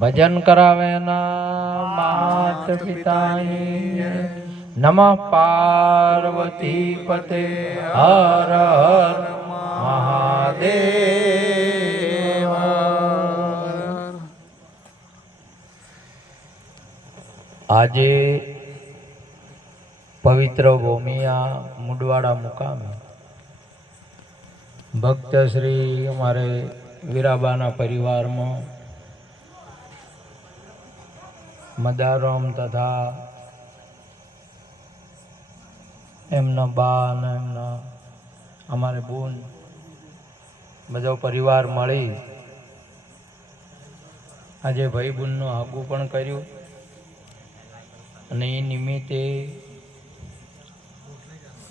ભજન કરાવે ના માત પિતાની નમઃ પાર્વતી પતે હર હર મહાદેવ. આજે પવિત્ર ભૂમિયા મુડવાડા મુકામે ભક્ત શ્રી અમારે વીરાબાના પરિવારમાં મદારામ તથા એમના બા અને એમના અમારે બોન બધો પરિવાર મળી આજે ભાઈ બુનનું આગું પણ કર્યું અને એ નિમિત્તે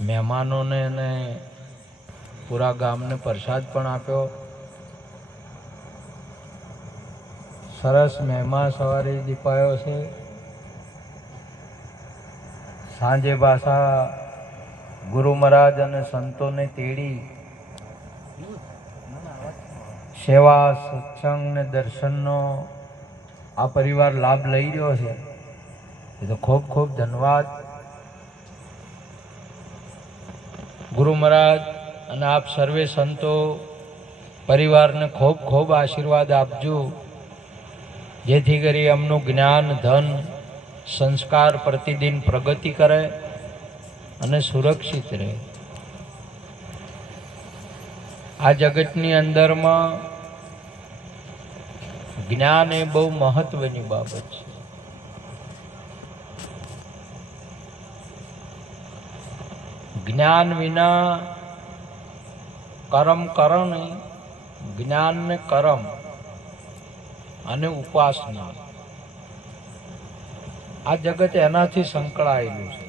મહેમાનોને અને પૂરા ગામને પ્રસાદ પણ આપ્યો. સરસ મહેમાન સવારે દીપાયો છે. સાંજે પાછા ગુરુ મહારાજ અને સંતોને તેડી સેવા સત્સંગ ને દર્શનનો આ પરિવાર લાભ લઈ રહ્યો છે. એ તો ખૂબ ખૂબ ધન્યવાદ. ગુરુ મહારાજ અને આપ સર્વે સંતો પરિવારને ખૂબ ખૂબ આશીર્વાદ આપજો, જેથી કરી એમનું જ્ઞાન ધન સંસ્કાર પ્રતિદિન પ્રગતિ કરે અને સુરક્ષિત રહે. આ જગતની અંદરમાં જ્ઞાન એ બહુ મહત્વની બાબત છે. જ્ઞાન વિના કર્મ કરો નહીં, જ્ઞાન ને કર્મ અને ઉપાસના આ જગત એનાથી સંકળાયેલું છે.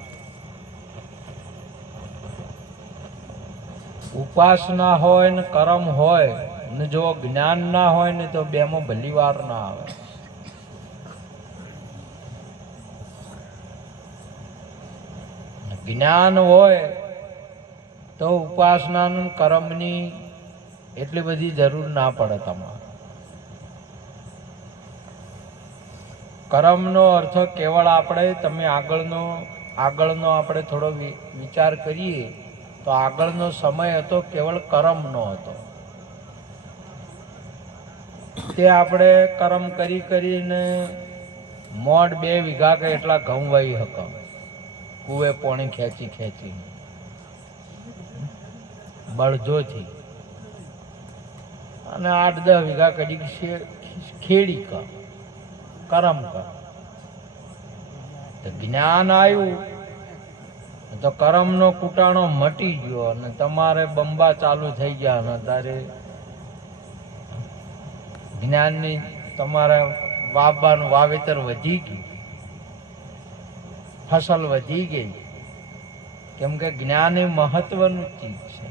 ઉપાસના હોય ને કર્મ હોય ને જો જ્ઞાન ના હોય ને તો બેમાં ભલી વાર ના આવે. જ્ઞાન હોય તો ઉપાસના કર્મની એટલી બધી જરૂર ના પડે. તમારે કર્મનો અર્થ કેવળ તમે આગળનો આપણે થોડો વિચાર કરીએ તો આગળનો સમય હતો કેવળ કર્મનો હતો. તે આપણે કર્મ કરીને મોઢ 2 વીઘા કે એટલા ઘઉં વાવી હતા, કુએ પોણી ખેંચી બળજોથી, અને 8-10 વીઘા કદી ખેડી કર્મ કર. જ્ઞાન આવ્યું તો કર્મનો કૂટાણો મટી ગયો અને તમારે બંબા ચાલુ થઈ ગયા અને તારે જ્ઞાનની તમારે વાવવાનું વાવેતર વધી ગયું, ફસલ વધી ગઈ. કેમ કે જ્ઞાન એ મહત્વનું ચીજ છે.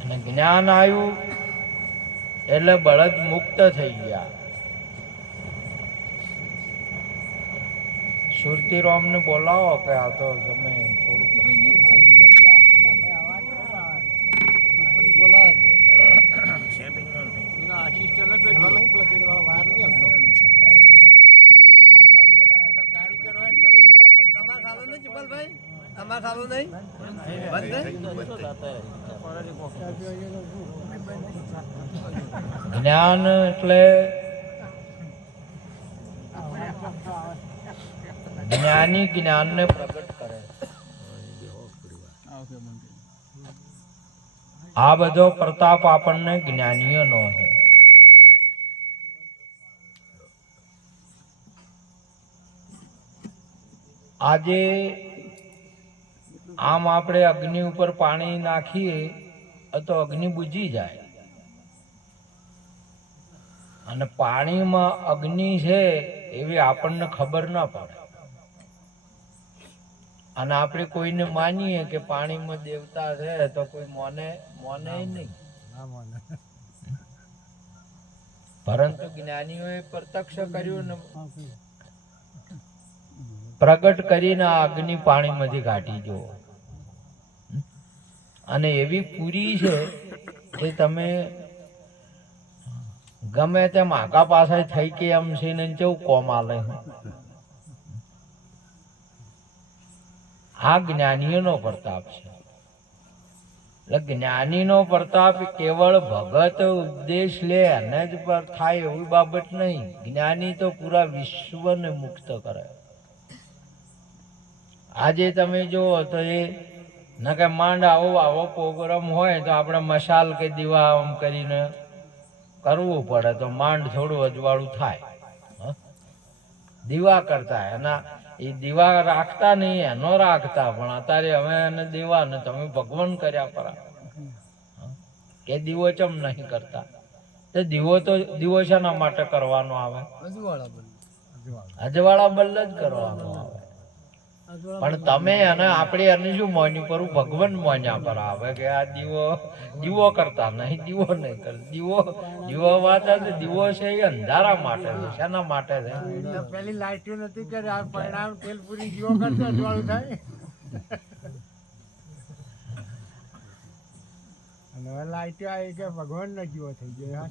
અને જ્ઞાન આવ્યું એટલે બળદ મુક્ત થઈ ગયા. સુરતીરામ ને બોલાવો કે આ તો તમે જ્ઞાન એટલે જ્ઞાની જ્ઞાનને પ્રગટ કરે. આ બધો પ્રતાપ આપણને જ્ઞાનીઓનો છે. આજે આમ આપણે અગ્નિ ઉપર પાણી નાખીએ તો અગ્નિ બુઝી જાય, અને પાણીમાં અગ્નિ છે એવી આપણને ખબર ના પડે. અને આપણે કોઈને માનીએ કે પાણીમાં દેવતા છે તો કોઈ મોને નહીં. પરંતુ જ્ઞાનીઓએ પ્રત્યક્ષ કર્યું ને પ્રગટ કરીને આ અગ્નિ પાણીમાંથી કાઢી જો. અને એવી પૂરી છે કે તમે ગમે તેમ આગા પાછળ થઈ કે એમ છે ને કેવું કોમ આલે. આ જ્ઞાનીઓનો પ્રતાપ છે. એટલે જ્ઞાનીનો પ્રતાપ કેવળ ભગત ઉપદેશ લે અને જ પર થાય એવી બાબત નહીં. જ્ઞાની તો પૂરા વિશ્વને મુક્ત કરે. આજે તમે જુઓ તો એ ન કે માંડ આવો પ્રોગ્રામ હોય તો આપણે મશાલ કે દીવા આમ કરીને કરવું પડે તો માંડ થોડું અજવાળું થાય. દીવા કરતા એના એ દીવા રાખતા નહીં એનો રાખતા, પણ અત્યારે હવે એને દીવા ને તમે ભગવાન કર્યા પર કે દીવો ચમ નહીં કરતા. તો દીવો શાના માટે કરવાનો આવે? અજવાળા બલ્લ જ કરવાનો આવે. પણ તમે અને આપણે એને શું મોન્યું કરું? ભગવાન મોન્યા પર આવે કે આ દીવો કરતા નહીં, દીવો નહીં કરે. દીવો વાત દીવો છે એ અંધારા માટે છે. શાના માટે છે? પેલી લાઈટો નથી કે પરિણામ તેલ પૂરી દીવો કરતો અજવાળું થાય. અને હવે લાઈટો આવી કે ભગવાન નો જીવો થઈ ગયો.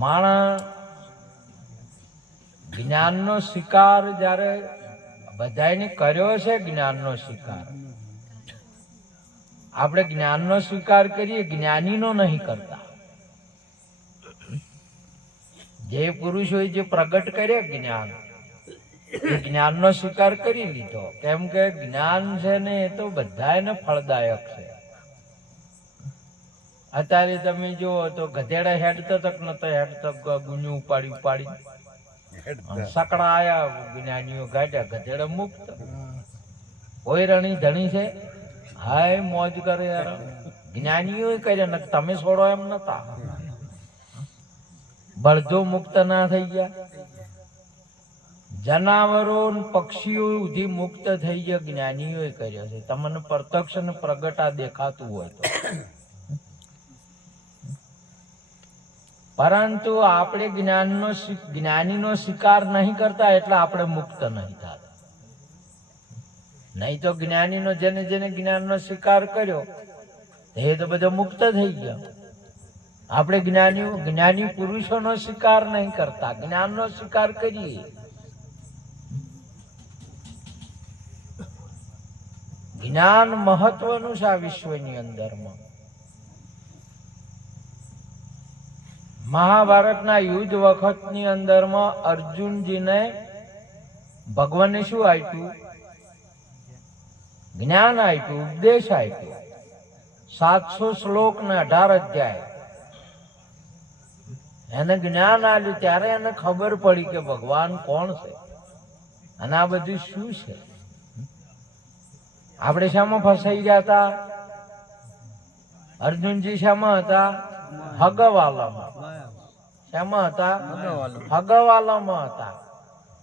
માણસ જ્ઞાનનો શિકાર જ્યારે બધાને કર્યો છે, જ્ઞાનનો શિકાર આપણે જ્ઞાનનો સ્વીકાર કરીએ, જ્ઞાનીનો નહીં કરતા. જે પુરુષોએ જે પ્રગટ કરે જ્ઞાન, એ જ્ઞાનનો સ્વીકાર કરી લીધો. કેમ કે જ્ઞાન છે ને એ તો બધાને ફળદાયક છે. અત્યારે તમે જુઓ તો ગધેડા હેડતો તક નતો હેડતો, ગુન્યું ઉપાડી સકડા આયા, જ્ઞાનીઓ ગાઢ્યા, ગધેડા મુક્ત. કોઈ રણી ધણી છે, હાય મોજ કરે યાર. જ્ઞાનીઓ કર્યા ને તમે છોડો એમ નતા. બળદો મુક્ત ના થઈ ગયા, જનાવરો પક્ષીઓ સુધી મુક્ત થઈ ગયા, જ્ઞાનીઓ કર્યા છે. તમને પ્રત્યક્ષ ને પ્રગટ આ દેખાતું હોય તો. પરંતુ આપણે જ્ઞાનીનો સ્વીકાર નહીં કરતા એટલે આપણે મુક્ત નહીં થતા. નહીં તો જ્ઞાનીનો જેને જ્ઞાનનો સ્વીકાર કર્યો એ તો બધા મુક્ત થઈ ગયા. આપણે જ્ઞાની પુરુષોનો સ્વીકાર નહીં કરતા, જ્ઞાનનો સ્વીકાર કરીએ. જ્ઞાન મહત્વનું છે આ વિશ્વની અંદરમાં. મહાભારતના યુદ્ધ વખતની અંદરમાં અર્જુનજીને ભગવાને શું આપ્યું? જ્ઞાન આપ્યું, ઉપદેશ આપ્યો. 700 શ્લોક ને 18 અધ્યાય એને જ્ઞાન આપ્યું. ત્યારે એને ખબર પડી કે ભગવાન કોણ છે અને આ બધું શું છે. આપણે શામાં ફસાઈ ગયા હતા? અર્જુનજી શામાં હતા? હગવાલામાં. શામાં હતા? હગવાલામાં હતા.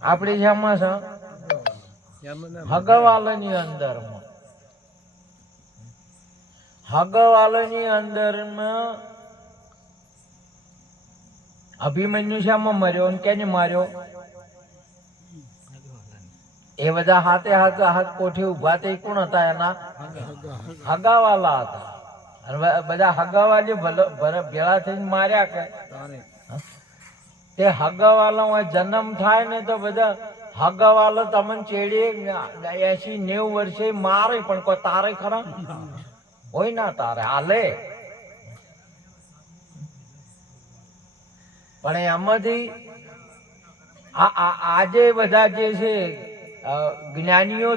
આપણે શામાં છે? હગવાલાની અંદરમાં. હગવાલાની અંદરમાં અભિમન્યુ શામાં મર્યો અને કેને માર્યો? એ બધા હાથ કોઠે ઉભા થઈ કોણ હતા? એના હગાવાલા હતા. બધા હગાવાલી ભેળા થઈને માર્યા કે તે હગાવાલા જન્મ થાય ને તો બધા હગાવાલા તમને ચેડી 80-90 વર્ષે મારે, પણ કોઈ તારે ખરા? હોય ના તારે હાલે. પણ એમાંથી આજે બધા જે છે જ્ઞાનીઓ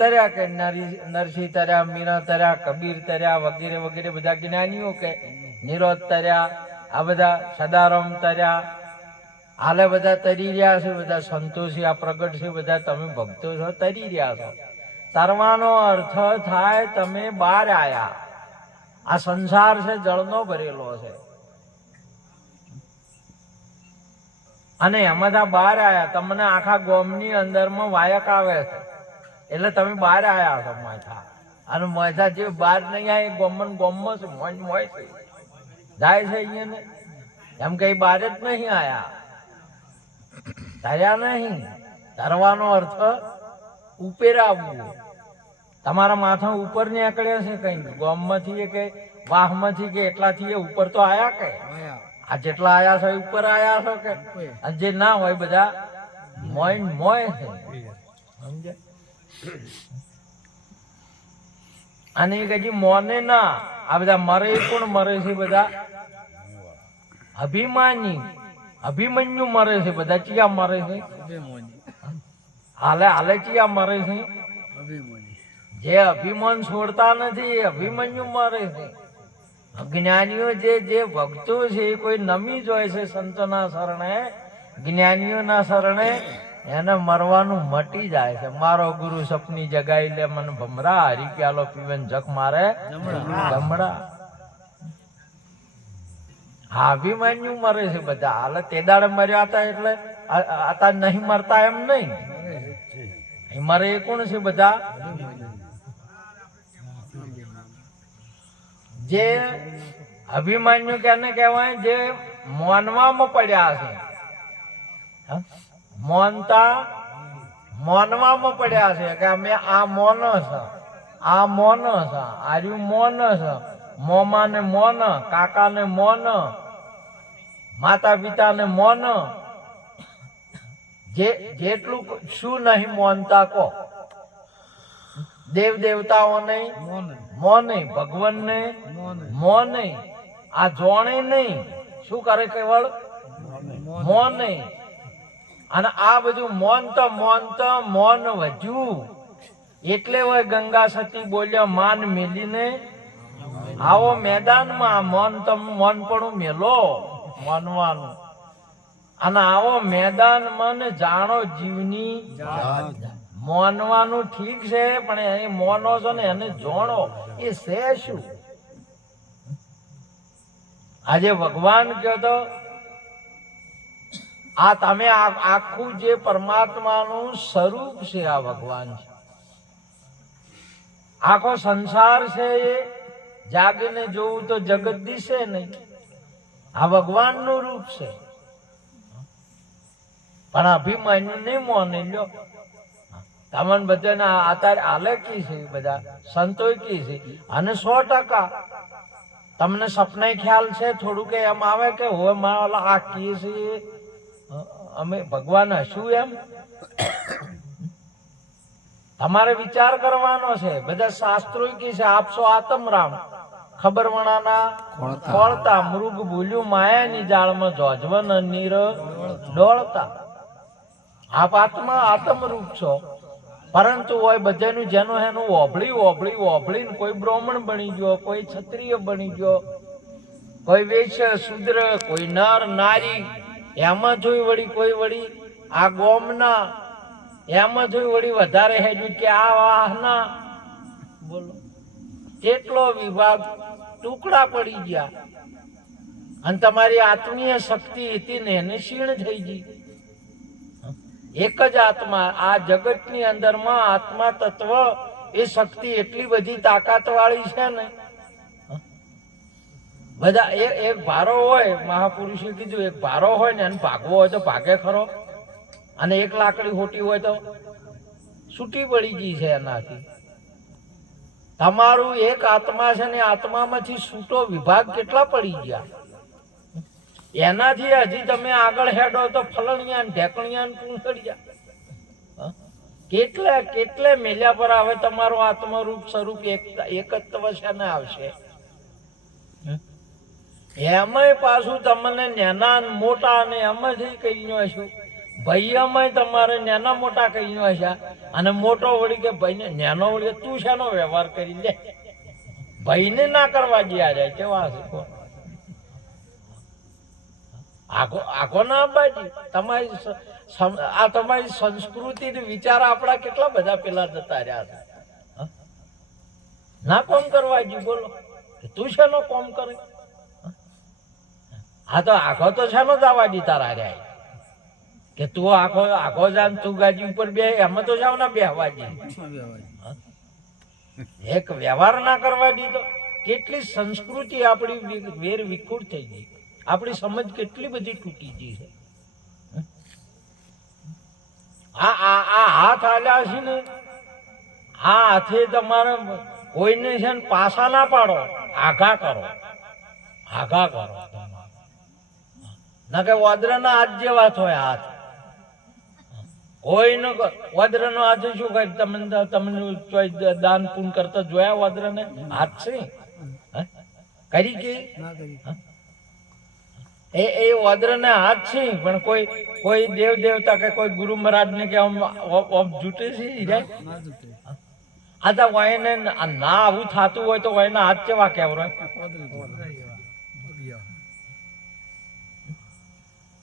તર્યા કે નરસિંહ તર્યા, મીરા તર્યા, કબીર તર્યા, વગેરે વગેરે બધા જ્ઞાનીઓ કે નિરોધ તર્યા, આ બધા સદારામ તર્યા, હાલે બધા તરી રહ્યા છે. બધા સંતોષી આ પ્રગટ છે, બધા તમે ભક્તો છો, તરી રહ્યા છો. તરવાનો અર્થ થાય તમે બહાર આયા. આ સંસાર છે જળનો ભરેલો છે અને એમાં બહાર આયા. તમને આખા ગોમની અંદરમાં વાયક આવે છે એટલે તમે બહાર આયા છો મોયથા. અને મોયથા જે બહાર નહીં આવે ગોમમાં છે, મોય છે જાય છે અહીંયા ને. એમ કઈ બહાર જ નહીં આયા, તર્યા નહીં. તરવાનો અર્થ ઉપેરાવવું. તમારા માથા ઉપર નીકળ્યા છે કઈ ગામમાંથી કે વાહમાંથી કે એટલાથી એ ઉપર તો આયા કે આ જેટલા આયા છે ઉપર આયા છો કે અને જે ના હોય બધા મોય ને મોય છે સમજે અને એ કજી મોને ના આ બધા મરે કોણ મરે છે બધા અભિમન્યુ મરે છે બધા ચિયા મરે છે હાલે હાલે ચિયા મરે છે જે અભિમાન છોડતા નથી એ અભિમન્યુ મરે છે જ્ઞાનીઓ જે ભક્તો છે એ કોઈ નમી જ હોય છે સંતોના શરણે જ્ઞાનીઓના શરણે એને મરવાનું મટી જાય છે મારો ગુરુ સપની જગાઈ લે મન ભમરા હરી ક્યાલો પીવન જખ મારે જમડા હા અભિમન્યુ મરે છે બધા હાલે તે દાડે મર્યા હતા એટલે આતા નહીં મરતા એમ નહીં મરે એ કોણ છે બધા જે અભિમન્યુ કેને કહેવાય જે મોનવામાં પડ્યા છે મોનવામાં પડ્યા છે કે અમે આ મોન છે આ મોન છે આર્યું મોન છે મોમા ને મોન કાકા ને મોન માતા પિતા ને મોન જેટલું શું નહીં મોનતા કો દેવ દેવતાઓ નહીં મોં નહીં ભગવાન ને મોં નહીં આ જોણે નહીં શું કરે કેવળ મોં નહીં અને આ બધું મૌન વધ્યું એટલે હોય ગંગા સતી બોલ્યા માન મેલીને આવો મેદાનમાં મૌન પણ મેલો માનવાનું અને આવો મેદાનમાં ને જાણો જીવની મોનવાનું ઠીક છે પણ એ મોનો છો ને એને જોણો એ છે શું આજે ભગવાન કહો તો આ તમે આખું જે પરમાત્માનું સ્વરૂપ છે આ ભગવાન છે આખો સંસાર છે એ જાગીને જોવું તો જગત દિશે નહીં આ ભગવાનનું રૂપ છે પણ અભિમાન્યુ નહીં મોને લ્યો તમને બધાને અત્યારે આલે કી છે બધા સંતો કી છે અને 100% તમને સપને ખ્યાલ છે થોડું કે એમ આવે કે હોય મારા આ કી છે અમે ભગવાન હશું એમ તમારે વિચાર કરવાનો છે બધા શાસ્ત્રો કી છે આપશો આત્મરામ ખબર વણાના ખોળતા મૃગ ભૂલ્યું માયાની જાળમાં જોજવન નીર ડોળતા આપ આત્મા આત્મરૂપ છો પરંતુ હોય બધાનું જેનું એનું ઓભળીને કોઈ બ્રાહ્મણ બની ગયો કોઈ ક્ષત્રિય બની ગયો કોઈ વૈશ્ય શૂદ્ર કોઈ નર નારી એમાં જોઈ વળી કોઈ વળી આ ગોમના એમાં જોઈ વળી વધારે હેજુ કે આ વાહના બોલો કેટલો વિભાગ ટુકડા પડી ગયા અને તમારી આત્મીય શક્તિ હતી ને એને ક્ષીણ થઈ ગઈ એક જ આત્મા આ જગતની અંદરમાં આત્મા તત્વ એ શક્તિ એટલી બધી તાકાત વાળી છે ને બધા એક ભારો હોય મહાપુરુષે કીધું એક ભારો હોય ને એને ભાગવો હોય તો ભાગે ખરો અને એક લાકડી ખોટી હોય તો છૂટી પડી ગઈ છે એનાથી તમારું એક આત્મા છે ને આત્મામાંથી છૂટો વિભાગ કેટલા પડી ગયા એનાથી હજી તમે આગળ હેડો તો ફલણિયા ઢેકણિયા પૂંછડિયા કેટલે મેલ્યા પર આવે તમારું આત્મરૂપ સ્વરૂપ એકત્વ છે ને આવશે એમાંય પાછું તમને નાના મોટા અને એમાંથી કહી હશું ભાઈ એમાંય તમારે નાના મોટા કહી હશે અને મોટો વળી કે ભાઈને નાનો વળી તું શેનો વ્યવહાર કરી લે ભાઈને ના કરવા ગયા જાય કેવા હશે આખો ના બાજી તમારી સંસ્કૃતિ વિચાર આપણા કેટલા બધા પેલા જતા રહ્યા છે ના કોમ કરવા જી બોલો તું શેનો કોમ કરે હા તો આખો તો શેનો જવા દી તારા રહ્યા કે તું આખો જાન તું ગાજી ઉપર બે એમાં તો જાવ ના બેહવા જી એક વ્યવહાર ના કરવા દીધો કેટલી સંસ્કૃતિ આપણી વેર વિખૂર થઈ ગઈ આપણી સમજ કેટલી બધી તૂટી ગઈ છે આ હાથ હાલ્યા છે ને આ હાથે તમારે કોઈને છે ને પાસા ના પાડો, આઘા કરો, આઘા કરો. ના કે વદ્રના હાથ જેવા થાય હાથ. કોઈ નો વદ્રનો હાથ શું કઈ તમને દાન પૂન કરતા જોયા? વદ્રને હાથ છે કરી કે એ વદ્રને હાથ છે, પણ કોઈ દેવ દેવતા કે કોઈ ગુરુ મહારાજ ને કે આમ જૂટે છે. આ તો વયને ના આવું થતું હોય તો વયના હાથ કેવા કેવરાય?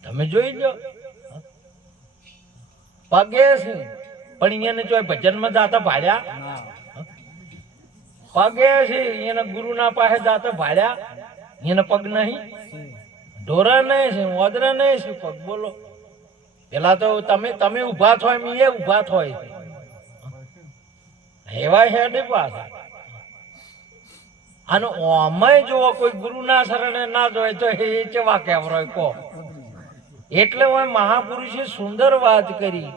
તમે જોઈ લો. પગે છે પણ એને જો ભજનમાં જાતા ભાડ્યા, પગે છે એને ગુરુના પાસે જાતા ભાડ્યા, એને પગ નહીં, ઢોરા નહીં છે, વદ્ર નહીં છે પગ. બોલો પેલા તો તમે ઉભા થાય મેં એ ઉભા થાય એવા હેડ પાછા. અને ઓમય જો કોઈ ગુરુના શરણે ના જોય તો એ કેવા કેવરાય કહો? એટલે હું મહાપુરુષે સુંદર વાત કરી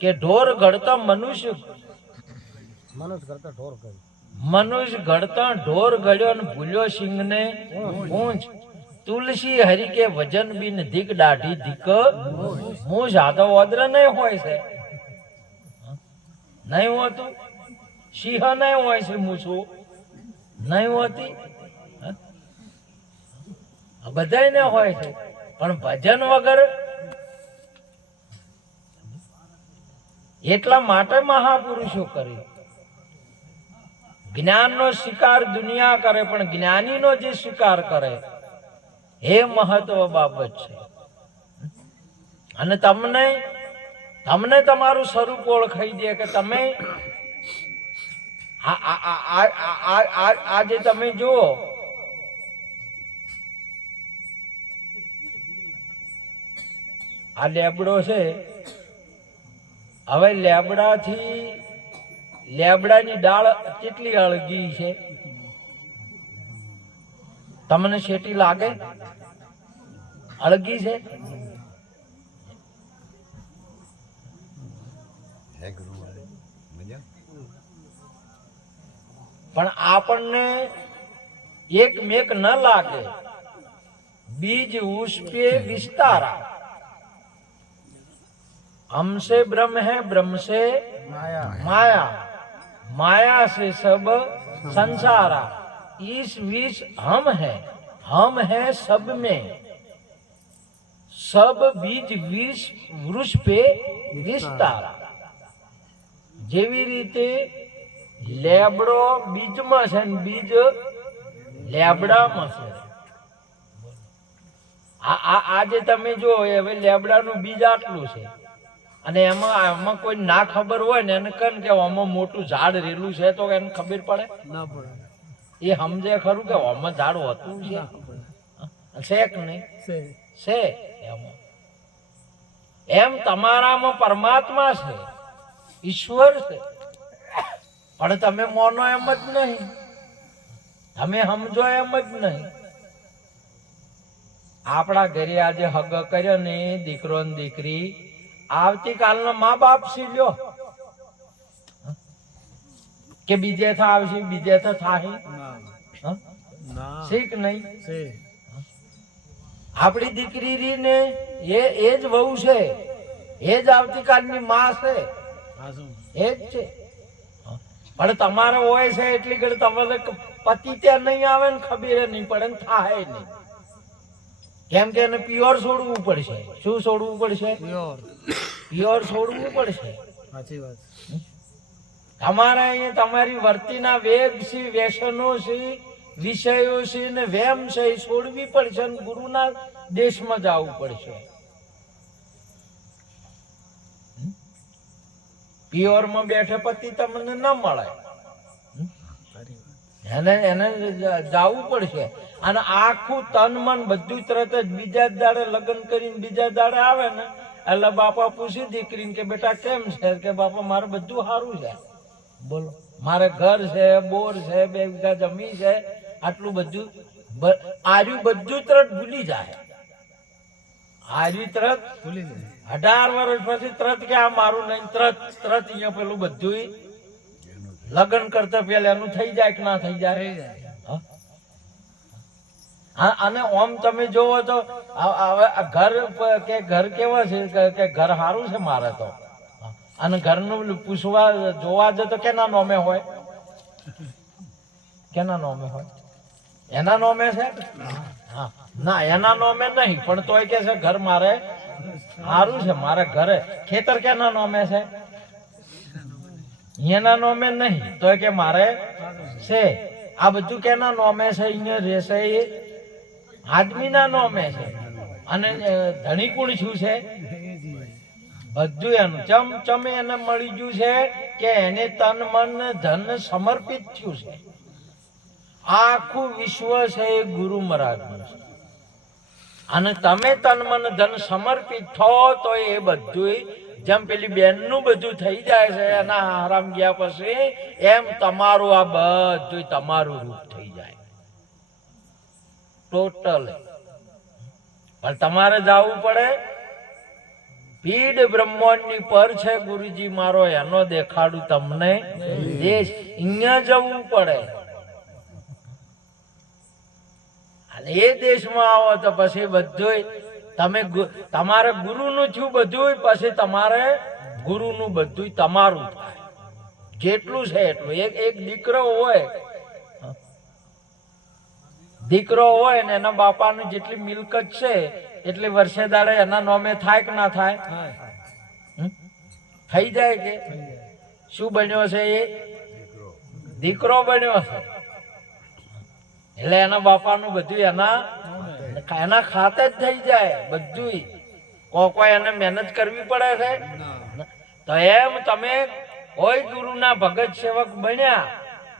કે ઢોર ઘડતા મનુષ્ય ઘડતા ઢોર ઘડ્યો ને ભૂલ્યો સિંહને પૂંછ. તુલસી હરી કે વજન બિન ધીક દાઢી ધીક મૂછ. આ તો વદ્ર નહીં હોય છે, નહીં હોતું. સિંહ નહીં હોય છે, મૂછું નહીં હોતી, બધાય ને હોય છે. પણ ભજન વગર, એટલા માટે મહાપુરુષો કરે. જ્ઞાનનો શિકાર દુનિયા કરે, પણ જ્ઞાનીનો જે શિકાર કરે એ મહત્વ બાબત છે. અને તમને તમારું સ્વરૂપ ઓળખાઈ દે કે તમે આજે તમે જુઓ, આ લેબડો છે. હવે લેબડાની ડાળ કેટલી અળગી છે તમને શેટી લાગે? અળગી છે. પણ આપણને એક મેક ન લાગે. बीज उस पे विस्तारा, हमसे ब्रह्म है, ब्रह्म से माया, माया से सब संसारा. इस विष हम है सब में, सब बीज विष वृक्ष पे विस्तारा. જેવી રીતે લેબડો બીજમાં છે ને બીજ લેબડામાં છે. આજે તમે જો હવે લેબડાનું બીજ આટલું છે અને એમાં કોઈ ના ખબર હોય ને એને કન કે આમાં મોટું ઝાડ રેલું છે તો એને ખબર પડે ના પડે? એ સમજે ખરું કે આમાં ઝાડ હોતું છે કે નહીં? છે. એમ તમારામાં પરમાત્મા છે, ઈશ્વર છે, પણ તમે મોનો એમ જ નહીં, તમે સમજો એમ જ નહીં. આપણા ઘરે આજે હગ કર્યો ને દીકરો ને દીકરી, આવતીકાલનો મા બાપ સી લ્યો કે બીજે આવશે, બીજે થાય શીખ નહીં. આપણી દીકરી રી ને એ જ વહુ છે, એ જ આવતીકાલની માં છે, એ જ છે. પણ તમારે હોય છે એટલી ઘડી તમારે પતિ ત્યાં નહીં આવે ને ખબર નહીં પડે ને થાય નહીં. કેમ કે એને પ્યોર છોડવું પડશે. શું છોડવું પડશે? પ્યોર છોડવું પડશે. સાચી વાત. તમારે અહીંયા તમારી વર્તીના વેગ છે, વ્યસનો છે, વિષયો છે ને વેમ છે, છોડવી પડશે ને ગુરુના દેશમાં જવું પડશે. પ્યોર માં બેઠે પતિ તમને ન મળે, એને જવું પડશે. અને આખું તન મન બધું તરત જ બીજા દાડે લગ્ન કરીને બીજા દાડે આવે ને એટલે બાપા પૂછી દીકરીને કે બેટા કેમ છે? કે બાપા મારે બધું સારું છે. બોલો, મારે ઘર છે, બોર છે, 2 વીઘા જમીન છે, આટલું બધું. આર્યું બધું તરત ભૂલી જાય. આર્યું તરત ભૂલી જાય. 18 વર્ષ પછી તરત કે આ મારું નહીં, તરત અહીંયા પેલું બધું લગ્ન કરતા પહેલા એનું થઈ જાય કે ના થઈ જાય? થઈ જાય. હા? હા, અને ઓમ તમે જોવો તો આ ઘર કેવા છે કે ઘર સારું છે મારે તો, અને ઘરનું પૂછવા જોવા જતો કેના નોમે હોય? કેના નોમે હોય? એના નોમે છે? હા, ના એના નોમે નહીં, પણ તોય કે છે ઘર મારે સારું છે, મારે ઘરે. ખેતર કેના નોમે છે? એના નોમે નહીં, તોય કે મારે છે. આ બધું કેના નોમે છે? અહીંયા રહેશે એ આદમીના નોમે છે. અને ધણી કોણ શું છે? બધું એનું ચમ એને મળી ગયું છે કે એને તન મન ધન સમર્પિત થયું છે. આખું વિશ્વ છે એ ગુરુ મહારાજનું છે. અને તમે તન મન ધન સમર્પિત થો તો એ બધું જેમ પેલી બેનનું બધું થઈ જાય છે એના આરામ ગયા પછી, એમ તમારું આ બધું તમારું રૂપ થઈ જાય ટોટલ. પણ તમારે જવું પડે. પીડ બ્રહ્માંડની પર છે ગુરુજી મારો, એનો દેખાડું તમને દેશ. અહીંયા જવું પડે. અને એ દેશમાં આવો તો પછી બધું તમે તમારે ગુરુનું થયું બધું, પછી તમારે ગુરુનું બધું તમારું થાય. જેટલું છે એટલું. એક દીકરો હોય ને એના બાપાની જેટલી મિલકત છે એટલી વર્ષે દાડે એના નોમે થાય કે ના થાય? થઈ જાય કે? શું બન્યો છે એ? દીકરો બન્યો છે. એટલે એના બાપાનું બધું એના ખાતે જ થઈ જાય બધું. કોઈ એને મહેનત કરવી પડે છે? તો એમ તમે કોઈ ગુરુના ભગત સેવક બન્યા,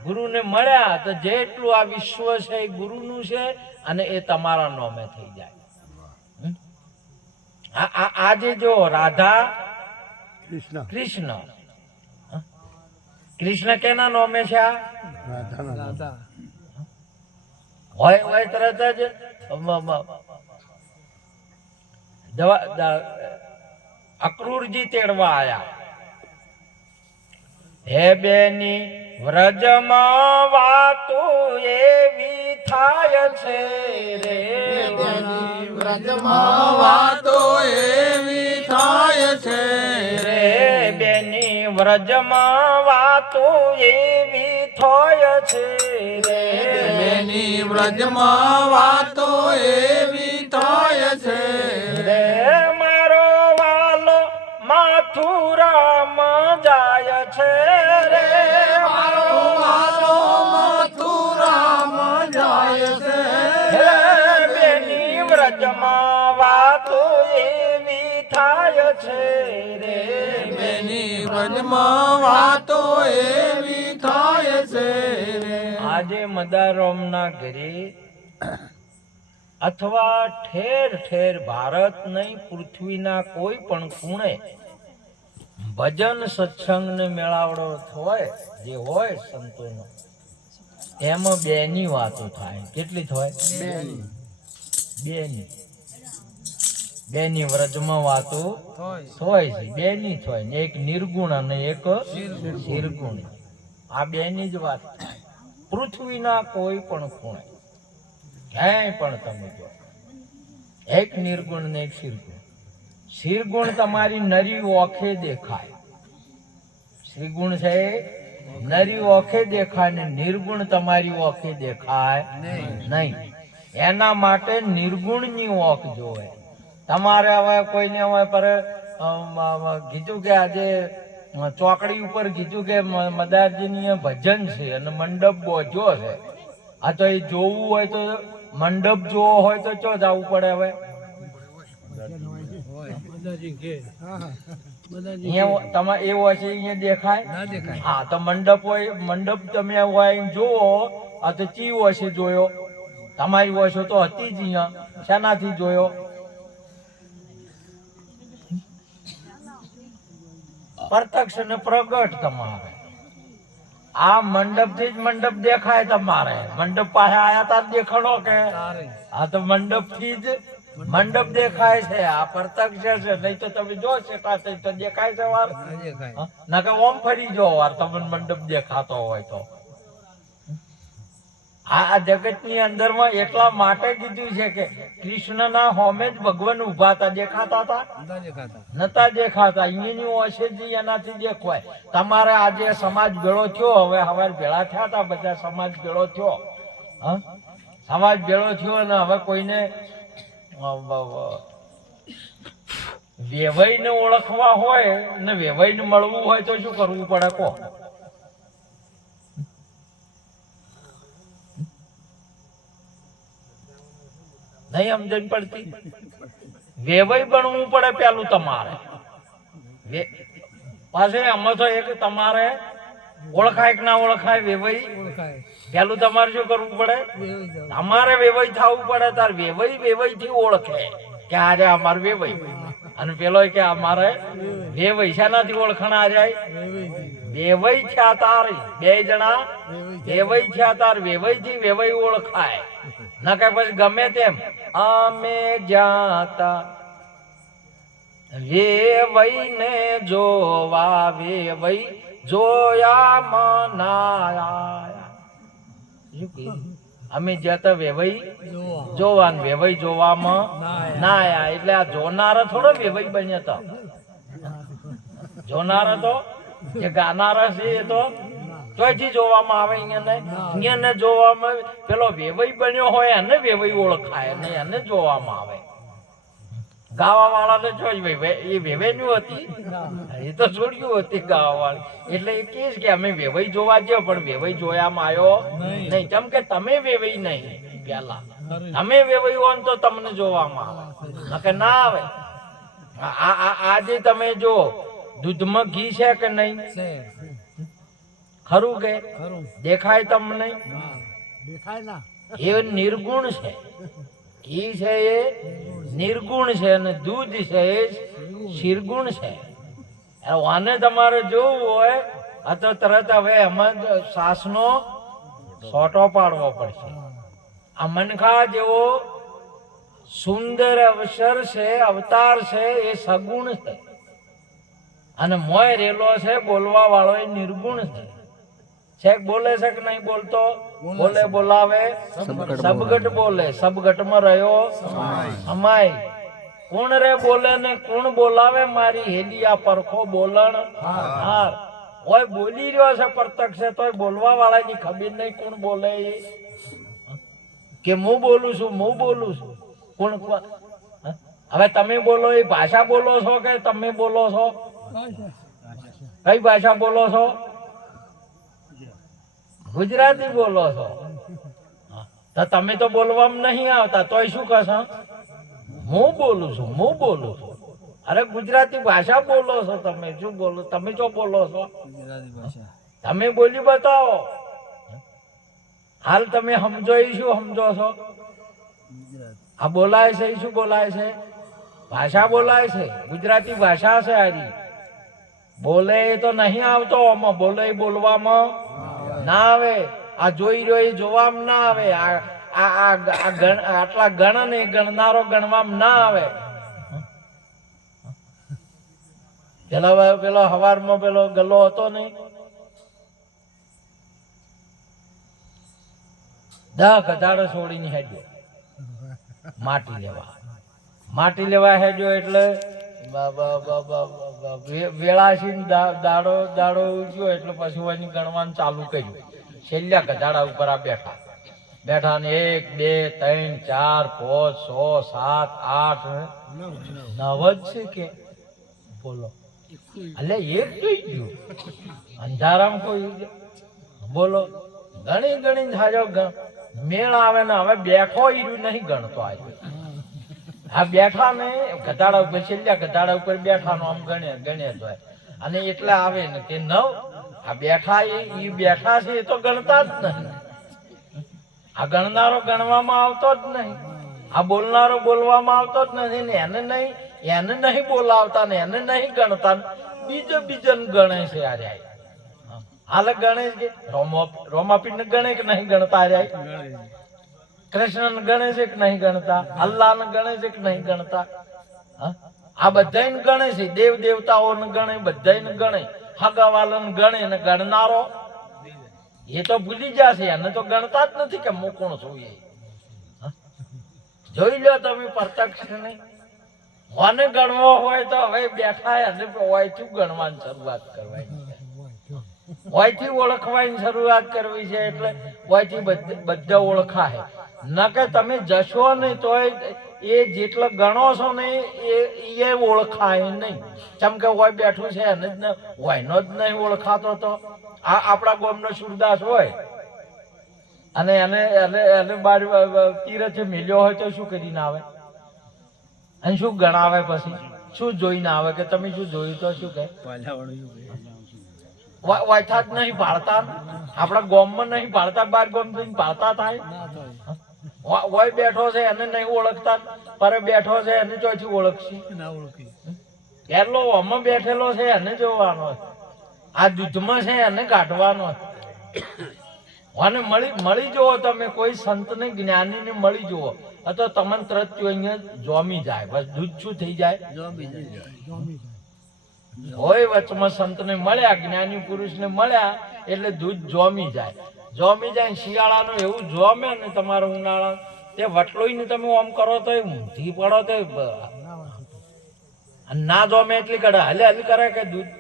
ગુરુને મળ્યા, તો જેટલું આ વિશ્વ છે એ ગુરુનું છે અને એ તમારા નોમે થઈ જાય. આજે જો રાધા કૃષ્ણ કેના નોમે છે? આ હોય તરત જ અક્રૂરજી તેડવા આયા. હે બેની વ્રજમાં વાતો એવી થાય છે રે, વ્રજમાં વાતો એવી થાય છે રે બેની વ્રજમાં વાતો એવી થાય છે રે, બેની વ્રજમાં વાતો એવી થાય છે રે મારો વાલો મથુરામાં જાય છે રે, મારો વાલો મથુરામાં જાય છે હે બેની વ્રજમાં વાતો એવી થાય છે રે, બેની વ્રજમાં વાતો એવી થાય છે રે. આજે મદારામના ઘરે અથવા ઠેર ઠેર ભારત નહીં પૃથ્વીના કોઈ પણ ખૂણે ભજન સત્સંગ ને મેળાવડો હોય જે હોય સંતોનો, એમાં બેની વાતો થાય. કેટલી થાય? બેની વ્રજમાં વાતો હોય છે. બેની થાય ને એક નિર્ગુણ અને એક નિર્ગુણ. આ બેની જ વાત થાય. પૃથ્વીના કોઈ પણ ખૂણે ક્યાંય પણ તમે જો એક નિર્ગુણ ને એક શિરગુણ. શિરગુણ તમારી નરી ઓખે દેખાય. શ્રીગુણ છે નરી ઓખે દેખાય ને નિર્ગુણ તમારી ઓખે દેખાય નહીં. એના માટે નિર્ગુણની ઓખ જોવે. તમારે હવે કોઈને હવે પર કીધું કે આજે ચોકડી ઉપર કીધું કે મદારજીની ભજન છે અને મંડપ બોજો છે, આ તો એ જોવું હોય તો મંડપ જોવો હોય તો ચો જવું પડે? હવે તમારે એવું હોય છે અહીંયા દેખાય? હા, તો મંડપ હોય, મંડપ તમે હોય જોવો. આ તો ચી હોય છે જોયો? તમારી હોય છે તો હતી જ અહીંયા. શેનાથી જોયો? પ્રત્યક્ષ ને પ્રગટ. તમારે આ મંડપ થી જ મંડપ દેખાય. તમારે મંડપ પાસે આયા તાર દેખાડો કે? હા, તો મંડપ થી જ મંડપ દેખાય છે, આ પ્રત્યક્ષ છે. નહીં તો તમે જો શેઠા થઈ તો દેખાય છે વાર, ના કે ઓમ ફરી જો વાર તમને મંડપ દેખાતો હોય તો. આ જગતની અંદરમાં એટલા માટે કીધું છે કે કૃષ્ણના હોમે જ ભગવાન ઉભા હતા. દેખાતા હતા? નતા દેખાતા. અહીંની ઓછેજી એનાથી દેખાય. તમારે આજે સમાજ ભેળો થયો, હવે હવાર ભેળા થયા હતા બધા, સમાજ ભેળો થયો. હા, સમાજ ભેળો થયો અને હવે કોઈને વેવાઈને ઓળખવા હોય ને વેવાઈને મળવું હોય તો શું કરવું પડે કહો? નહીં સમજણ પડતી? વેવાઈ બનવું પડે પેલું તમારે. પાછે આમાં તો એક તમારે ઓળખાય કે ના ઓળખાય વેવાઈ, પેલું તમારે શું કરવું પડે? તમારે વેવાઈ થવું પડે. તાર વેવાઈ થી ઓળખે કે આજે અમારે વેવાઈ, અને પેલો કે અમારે વેવાઈ. શાનાથી ઓળખણા જાય? વેવાઈ થયા તાર બે જણા વેવાઈ થયા તાર વેવાઈ થી વેવાઈ ઓળખાય. ના કે પછી ગમે તેમ અમે જાતા વેવાઈ ને જોવા, વેવાઈ જોયા મનાયા. અમે જતા વેવાઈ જોવા, વેવાઈ જોવામાં ના આયા. એટલે આ જોનારા થોડો વેવાઈ બન્યા હતા. જોનારા તો જે ગાનારા છે એ તો ચોથી જોવામાં આવે. અહીંયા જોવામાં પેલો વેવાઈ બન્યો હોય એને વેવાઈ ઓળખાય, ને એને જોવામાં આવે. ગાવા વાળા ને જોઈ એ વેવાઈ નું હતી, એ તો છોડ્યું હતી ગાવા વાળી. એટલે એ કે છે કે અમે વેવાઈ જોવા ગયો પણ વેવાઈ જોયામાં આવ્યો નહીં. કેમ કે તમે વેવાઈ નહીં, પેલા તમે વેવાઈ હો તો તમને જોવામાં આવે, કે ના આવે. આજે તમે જો દૂધમાં ઘી છે કે નહીં? ખરું કે દેખાય તમને? દેખાય ના. એ નિર્ગુણ છે. ઘી છે એ નિર્ગુણ છે અને દૂધ છે એ શિરગુણ છે. આને તમારે જોવું હોય આ તો તરત હવે એમાં શ્વાસનો સોટો પાડવો પડશે. આ મનખા જેવો સુંદર અવસર છે, અવતાર છે, એ સગુણ છે. અને મોય રેલો છે બોલવા વાળો એ નિર્ગુણ છે. છેક બોલે છે કે નહીં બોલતો? બોલે બોલાવે સબગટ બોલે, સબગટ માં રહ્યો સમાય. કોણ રે બોલે ને કોણ બોલાવે? મારી હેલિયા પરખો બોલણ હાર. ઓય બોલી રહ્યો છે પ્રત્યક્ષ છે તોય બોલવા વાળા ની ખબર નહીં કોણ બોલે એ. કે હું બોલું છું, હું બોલું છું. કોણ? હવે તમે બોલો એ ભાષા બોલો છો કે તમે બોલો છો? કઈ ભાષા બોલો છો? ગુજરાતી બોલો છો. તો તમે તો બોલવામાં નહીં આવતા તોય શું કહેશો? હું બોલું છું, હું બોલું છું. અરે ગુજરાતી ભાષા બોલો છો તમે. શું બોલો? તમે શું બોલો છો? તમે બોલી બતાવો. હાલ તમે સમજો એ શું સમજો છો? આ બોલાય છે એ શું બોલાય છે? ભાષા બોલાય છે, ગુજરાતી ભાષા છે. હારી બોલે તો નહીં આવતો, આમાં બોલે બોલવામાં ના આવે. આ જોઈ રહ્યો એ જોવામાં ના આવે. આટલા ગણ ને ગણનારો ગણવામાં ના આવે. પેલો હવારમાં પેલો ગલ્લો હતો ને 10 ગધાડો છોડીને હેડ્યો માટી લેવા હેડ્યો. એટલે વેળાસી દાડો ઉગ્યો એટલે પછી એની ગણવાનું ચાલુ કર્યું. છેલ્લા ગધાડા ઉપર આ બેઠા ને 1 2 3 4 5 6 7 8 9 જ છે કે બોલો. એટલે એક જોઈ ગયું અંધારામાં કોઈ બોલો. ગણી થાજો મેળ આવે ને હવે બેઠો ઈરું નહીં ગણતો. આજે આ બેઠા ને ગધાડા ઉપર, છેલ્લા ગધાડા ઉપર બેઠા નો આમ ગણે તો અને એટલે આવે ને કે 9. આ બેઠા એ બેઠા છે એ તો ગણતા જ નહીં. આ ગણનારો ગણવામાં આવતો જ નહીં. આ બોલનારો બોલવામાં આવતો જ નથી ને એને નહીં બોલાવતા ને એને નહીં ગણતા. બીજન ગણે છે. આ જાય હાલ ગણે છે રોમાપીર ને ગણે કે નહીં ગણતા જાય? કૃષ્ણને ગણે છે કે નહીં ગણતા? અલ્લાહને ગણે છે કે નહીં ગણતા? હા? આ બધાને ગણે છે, દેવ દેવતાઓને ગણે, બધાને ગણે, હગાવાલાને ગણે, ને ગણનારો એ તો ભૂલી જશે, એને તો ગણતા જ નથી કે હું કોણ છું એ. હા? જોઈ લો તમે પ્રત્યક્ષ નહીં. મને ગણવો હોય તો હવે બેઠા અને ઓયથી ગણવાની શરૂઆત કરવાની, ઓયથી ઓળખવાની શરૂઆત કરવી છે. એટલે ઓયથી બધા ઓળખાય. ન કે તમે જશો નહીં તોય એ જેટલો ગણો છો ને એ ઓળખાય નહીં. કેમ કે ઓય બેઠું છે એને જ ઓયનો જ નહીં ઓળખાતો. તો આ આપણા ગામનો સુરદાસ હોય અને એને એને એને બાર તીરથે મિલ્યો હોય તો શું કરીને આવે? અને શું ગણાવે? પછી શું જોઈને આવે? કે તમે શું જોયું? તો શું કહે? વાયથા જ નહીં પાડતા, આપણા ગામમાં નહીં પાડતા, બાર ગામ જઈને પાડતા થાય. ઓય બેઠો છે એને નહીં ઓળખતા, પર બેઠો છે એને ચોથી ઓળખશી? એટલો આમાં બેઠેલો છે એને જોવાનો, આ દૂધમાં છે એને કાઢવાનો. અને મળી જુઓ તમે, કોઈ સંતને જ્ઞાનીને મળી જુઓ તો તમને તરત અહીંયા જોમી જાય. બસ દૂધ શું થઈ જાય? હોય વચમાં સંતને મળ્યા, જ્ઞાની પુરુષને મળ્યા એટલે દૂધ જોમી જાય. જોમી જાય શિયાળાનું એવું જોમે ને તમારો ઉનાળા તે વટલોઈને તમે આમ કરો તો ઊંધી પડો તો ના જોમે એટલી કરે હલે હલી કરે કે દૂધ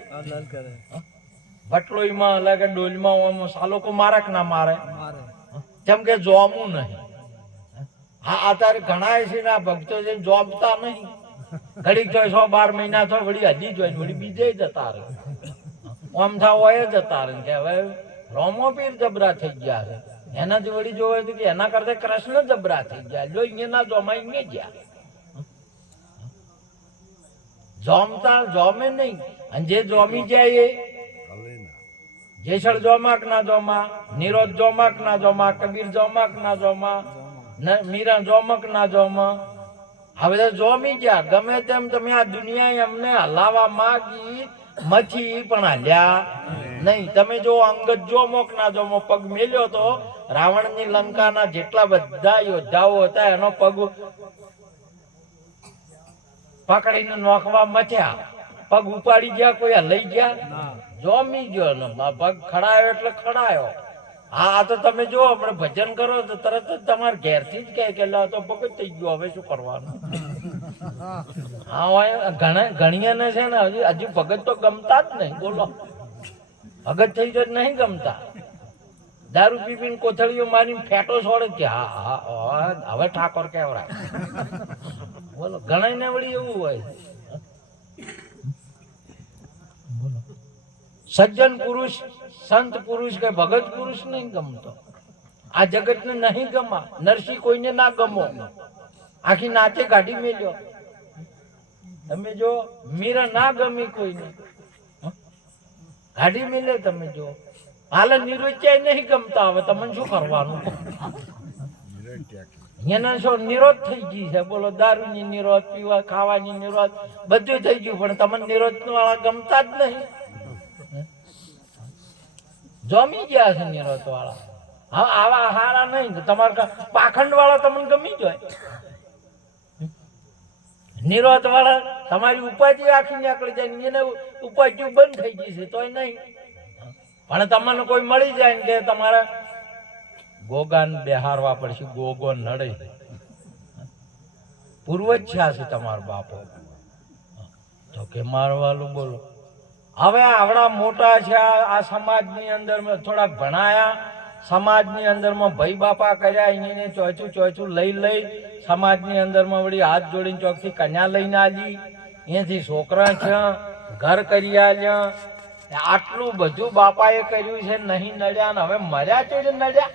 વટલોઈમાં એટલે કે ડોલમાં આમ સાલોકો મારે કે ના મારે? કેમ કે જોમવું નહીં. હા અત્યારે ઘણા છે ને ભક્તો છે જોમતા નહીં. ઘડીક તો 100-12 મહિના તો વળી હજી જોઈ વળી બીજે જતા રહે, આમ થા હોય જતા રહે કે હવે રોમો પીર જબરા થઈ ગયા છે. એનાથી વળી જોવે કે એના કરતા કૃષ્ણ જબરા થઈ ગયા. જો અહીંયા ના જોમા અહીંયા ગયા. જોમતા જોમે નહીં. અને જે જોમી જાય એ જેસળ જોમાક ના જોમા, નિરોધ જોમાક ના જોમા, કબીર જોમાક ના જોમા, મીરા જોમક ના જોમા. હવે તો જોમી ગયા. ગમે તેમ તમે આ દુનિયા એમને હલાવા માંગી મથી પણ હલ્યા નહીં. તમે જો અંગત જોમોક ના જોમો, પગ મેલ્યો તો રાવણની લંકાના જેટલા બધા યોદ્ધાઓ હતા એનો પગ પકડીને નોખવા મથ્યા. પગ ઉપાડી ગયા, કોઈ લઈ ગયા? જોમી ગયો ને પગ ખડાયો એટલે ખડાયો. હા તો તમે જો આપણે ભજન કરો તો તરત જ તમારે ઘેરથી જ કહે કે તો ભગત થઈ ગયો, હવે શું કરવાનું? હા ઘણીને છે ને હજી ભગત તો ગમતા જ નહીં. બોલો, ભગત થઈ તો નહીં ગમતા. દારૂ પી પીને કોથળીઓ મારીને ફેટો છોડે કે હા હા હવે ઠાકોર કહેવાય. બોલો, ઘણા ને વળી એવું હોય. સજ્જન પુરુષ, સંત પુરુષ કે ભગત પુરુષ નહીં ગમતો. આ જગત ને નહીં ગમા. નરસિંહ કોઈને ના ગમો, આખી નાતે કાઢી મેલ્યો. તમે જો મીરા ના ગમી કોઈને, કાઢી મેલે. તમે જો હાલ નિરોચ્યાય નહીં ગમતા. હવે તમને શું કરવાનું? એના શું નિરોધ થઈ ગઈ છે? બોલો, દારૂની નિરોધ, પીવા ખાવાની નિરોધ, બધું થઈ ગયું. પણ તમને નિરોધ વાળા ગમતા જ નહીં. જમી ગયા છે નિરોધ વાળા. હા આવા હારા નહીં. તમારા પાખંડ વાળા તમને ગમી જાય. નિરોધ વાળા તમારી ઉપાધિ આખી નીકળી જાય, એને ઉપાધિ બંધ થઈ ગઈ છે તોય નહીં. પણ તમને કોઈ મળી જાય ને કે તમારે ગોગાન બેહારવા પડશે, ગોગો નડે. પૂર્વચ્છા છે તમારા બાપો તો કે મારવાલું. બોલો, હવે આવડા મોટા છે આ સમાજની અંદર થોડાક ભણાયા, સમાજની અંદરમાં ભાઈ બાપા કર્યા, એને ચોચું લઈ સમાજની અંદરમાં વળી હાથ જોડીને ચોકથી કન્યા લઈને આલી, અહીંયાથી છોકરા છે, ઘર કરી આલ્યા. આટલું બધું બાપાએ કર્યું છે, નહીં નડ્યા ને હવે મર્યા છે નડ્યા.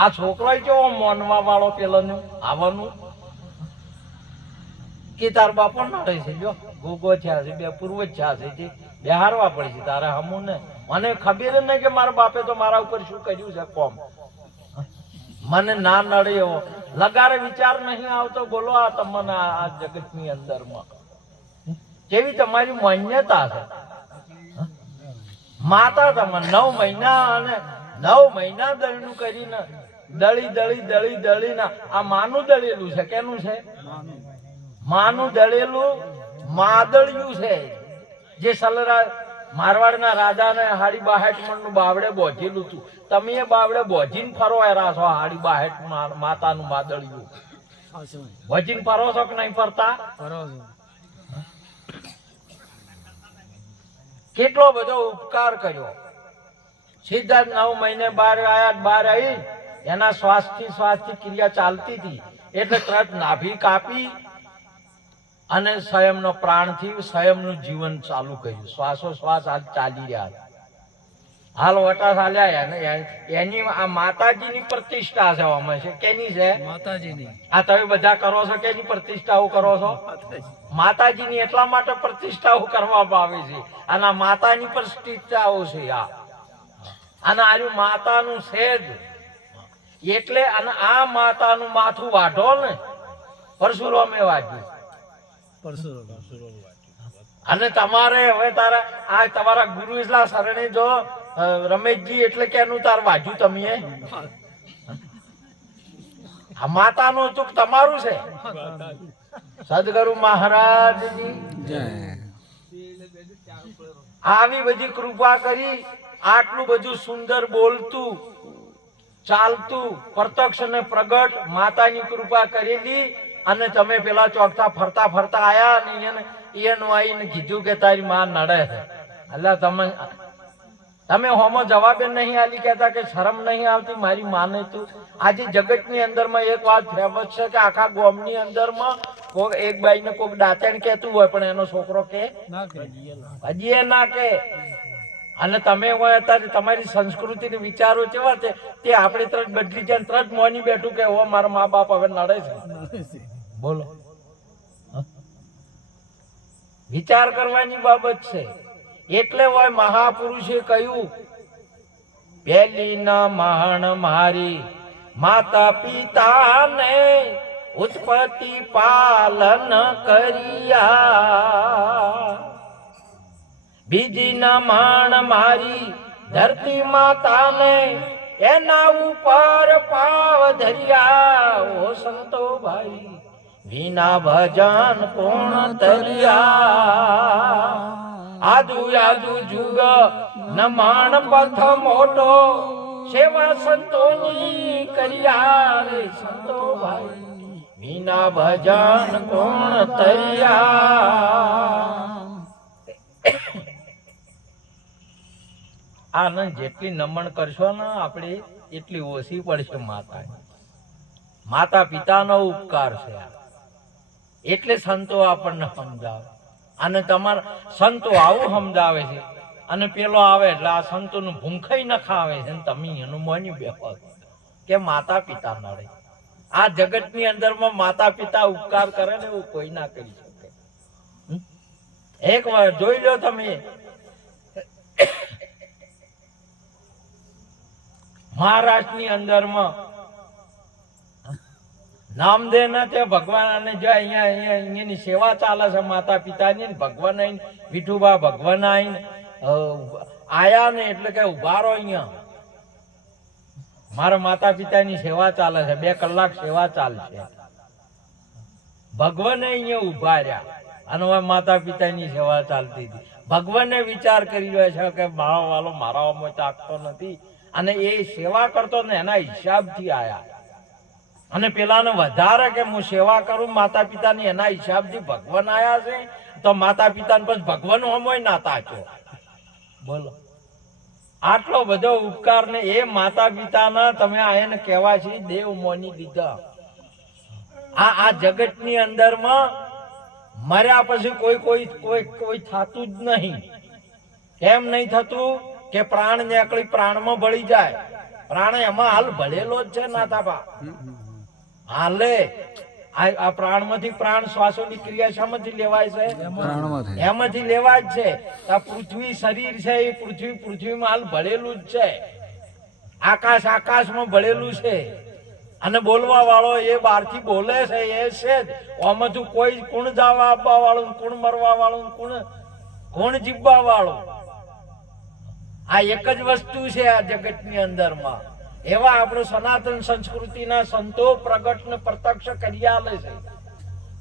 આ છોકરો કેવો મોનવા વાળો પેલાનું આવવાનું કે તાર બાપો નડે છે. જો ગોગો છે, બે પૂર્વજ છે, બેહારવા પડશે તારે હમું ને. મને ખબર નહીં કે મારા બાપે તો મારા ઉપર શું કર્યું છે કોમ. મને ના નડે એવો લગારે વિચાર નહીં આવતો. બોલો, આ તમને આ જગતની અંદરમાં કેવી તમારી માન્યતા છે. માતા તમે 9 મહિના અને 9 મહિના દરનું કરીને દળી દળી દળી દળીને આ માનું દળેલું છે. કેનું છે? માનું દળેલું માદળિયું છે. જે સલરા મારવાડના રાજાને 62 મણનું બાવડે બોધેલું હતું. તમે એ બાવડે બોધીને ફરો એરા છો. 62 માતાનું માદળિયું બોધીને ફરો છો કે નહીં ફરતા? કેટલો બધો ઉપકાર કર્યો. સીધા 9 મહિને 12 આયા. 12 આવી એના શ્વાસથી ક્રિયા ચાલતી હતી એટલે તરત નાભી કાપી અને સ્વયંનો પ્રાણથી સ્વયંનું જીવન ચાલુ કર્યું. શ્વાસોશ્વાસ હાલ ચાલી રહ્યા હતા. હાલ વટા ચાલ્યા એની આ માતાજીની પ્રતિષ્ઠા છે. આમાં છે કેની છે? માતાજીની. આ તમે બધા કરો છો કેની પ્રતિષ્ઠાઓ કરો છો? માતાજીની. એટલા માટે પ્રતિષ્ઠાઓ કરવામાં આવે છે. અને આ માતાની પ્રતિષ્ઠાઓ છે. અને આનું માતાનું છે જ એટલે. અને આ માતાનું માથું વાઢો ને પરશુરામે વાઢ્યું. અને તમારે હવે તારા આ તમારા ગુરુ એટલા શરણે જો રમેશજી એટલે કે એનું તાર વાજુ તમે આ માતાનું ચૂક તમારું છે. સદગુરુ મહારાજજી આવી બધી કૃપા કરી. આટલું બધું સુંદર બોલતું ચાલતું પ્રત્યક્ષ અને પ્રગટ માતાની કૃપા કરેલી. અને તમે પેલા ચોકતા ફરતા ફરતા આયા અને એનું આવીને કીધું કે તારી માં નડે છે. એટલે તમે હોમો જવાબે નહીં આલી કહેતા કે શરમ નહીં આવતી મારી માને તું. આજે જગતની અંદરમાં એક વાત ફેમસ છે કે આખા ગામની અંદરમાં કોક એક બાઈને કોક દાંતણ કહેતું હોય પણ એનો છોકરો કે હજી એ ના કે. અને તમે હોય અત્યારે તમારી સંસ્કૃતિ ને વિચારો કેવા છે તે આપણી તરત બદલી જાય. તરત મોની બેઠું કે ઓ મારા મા બાપ હવે નડે છે. બોલો, વિચાર કરવાની બાબત છે. એટલે હોય મહાપુરુષે કહ્યું પહેલી ના માણ મારી માતા પિતાને ઉત્પત્તિ પાલન કર્યા. બીજી ના માણ મારી ધરતી માતાને એના ઉપર પાવ ધર્યા. ઓ સંતો ભાઈ વિના ભજન કોણ તર્યા. આજુ આજુ જુગ નમાણ પથ મોટો સેવા સંતોની કર્યા. રે સંતો ભાઈ વિના ભજન કોણ તર્યા. આનંદ જેટલી નમણ કરશો ને આપણે એટલી ઓછી પડશે. માતા પિતાનો ઉપકાર છે એટલે સંતો આપણને સમજાવે. અને તમારા સંતો આવું સમજાવે છે અને પેલો આવે એટલે આ સંતોનું ભૂંખાઈ ન ખાવે છે. તમે એનું માની બેઠો કે માતા પિતા નડે. આ જગતની અંદરમાં માતા પિતા ઉપકાર કરે ને એવું કોઈ ના કરી શકે. એક વાર જોઈ લો તમે મહારાષ્ટ્રની અંદરમાં નામદેવ ના તે ભગવાન અને જે અહીંયાની સેવા ચાલે છે માતા પિતાની. ભગવાન આઈને વિઠુબા ભગવાન આઈને આયા ને એટલે કે ઉભા રહો અહીંયા મારા માતા પિતાની સેવા ચાલે છે. 2 કલાક સેવા ચાલશે. ભગવાન અહીંયા ઉભા રહ્યા અને માતા પિતાની સેવા ચાલતી હતી. ભગવાને વિચાર કરી રહ્યો છે કે મારો વાલો મારામાં તાકતો નથી અને એ સેવા કરતો ને એના હિસાબથી આયા. અને પેલાને વધારે કે હું સેવા કરું માતા પિતાની એના હિસાબથી ભગવાન આયા છે. તો માતા પિતાને પછી ભગવાન હોમોય ના તાક્યો. બોલો, આટલો બધો ઉપકાર ને એ માતા પિતાના તમે આને કહેવા છે દેવ મોની દીધા. આ જગતની અંદરમાં મર્યા પછી કોઈ થતું જ નહીં. કેમ નહીં થતું કે પ્રાણ નીકળી પ્રાણમાં ભળી જાય. પ્રાણ એમાં હાલ ભળેલો જ છે નાથાબા. હાલે આ પ્રાણમાંથી પ્રાણ શ્વાસોની ક્રિયા શામાંથી લેવાય છે? એમાંથી લેવાય જ છે. આ પૃથ્વી શરીર છે એ પૃથ્વીમાં હાલ ભળેલું જ છે. આકાશમાં ભળેલું છે. અને બોલવા વાળો એ બહારથી બોલે છે એ છે જ. આમાંથી કોઈ કોણ જવા આપવા વાળું, કોણ મરવા વાળું, કોણ જીવવા વાળું. આ એક જ વસ્તુ છે આ જગતની અંદરમાં. એવા આપણું સનાતન સંસ્કૃતિના સંતો પ્રગટ ને પ્રત્યક્ષ કરી આલે છે.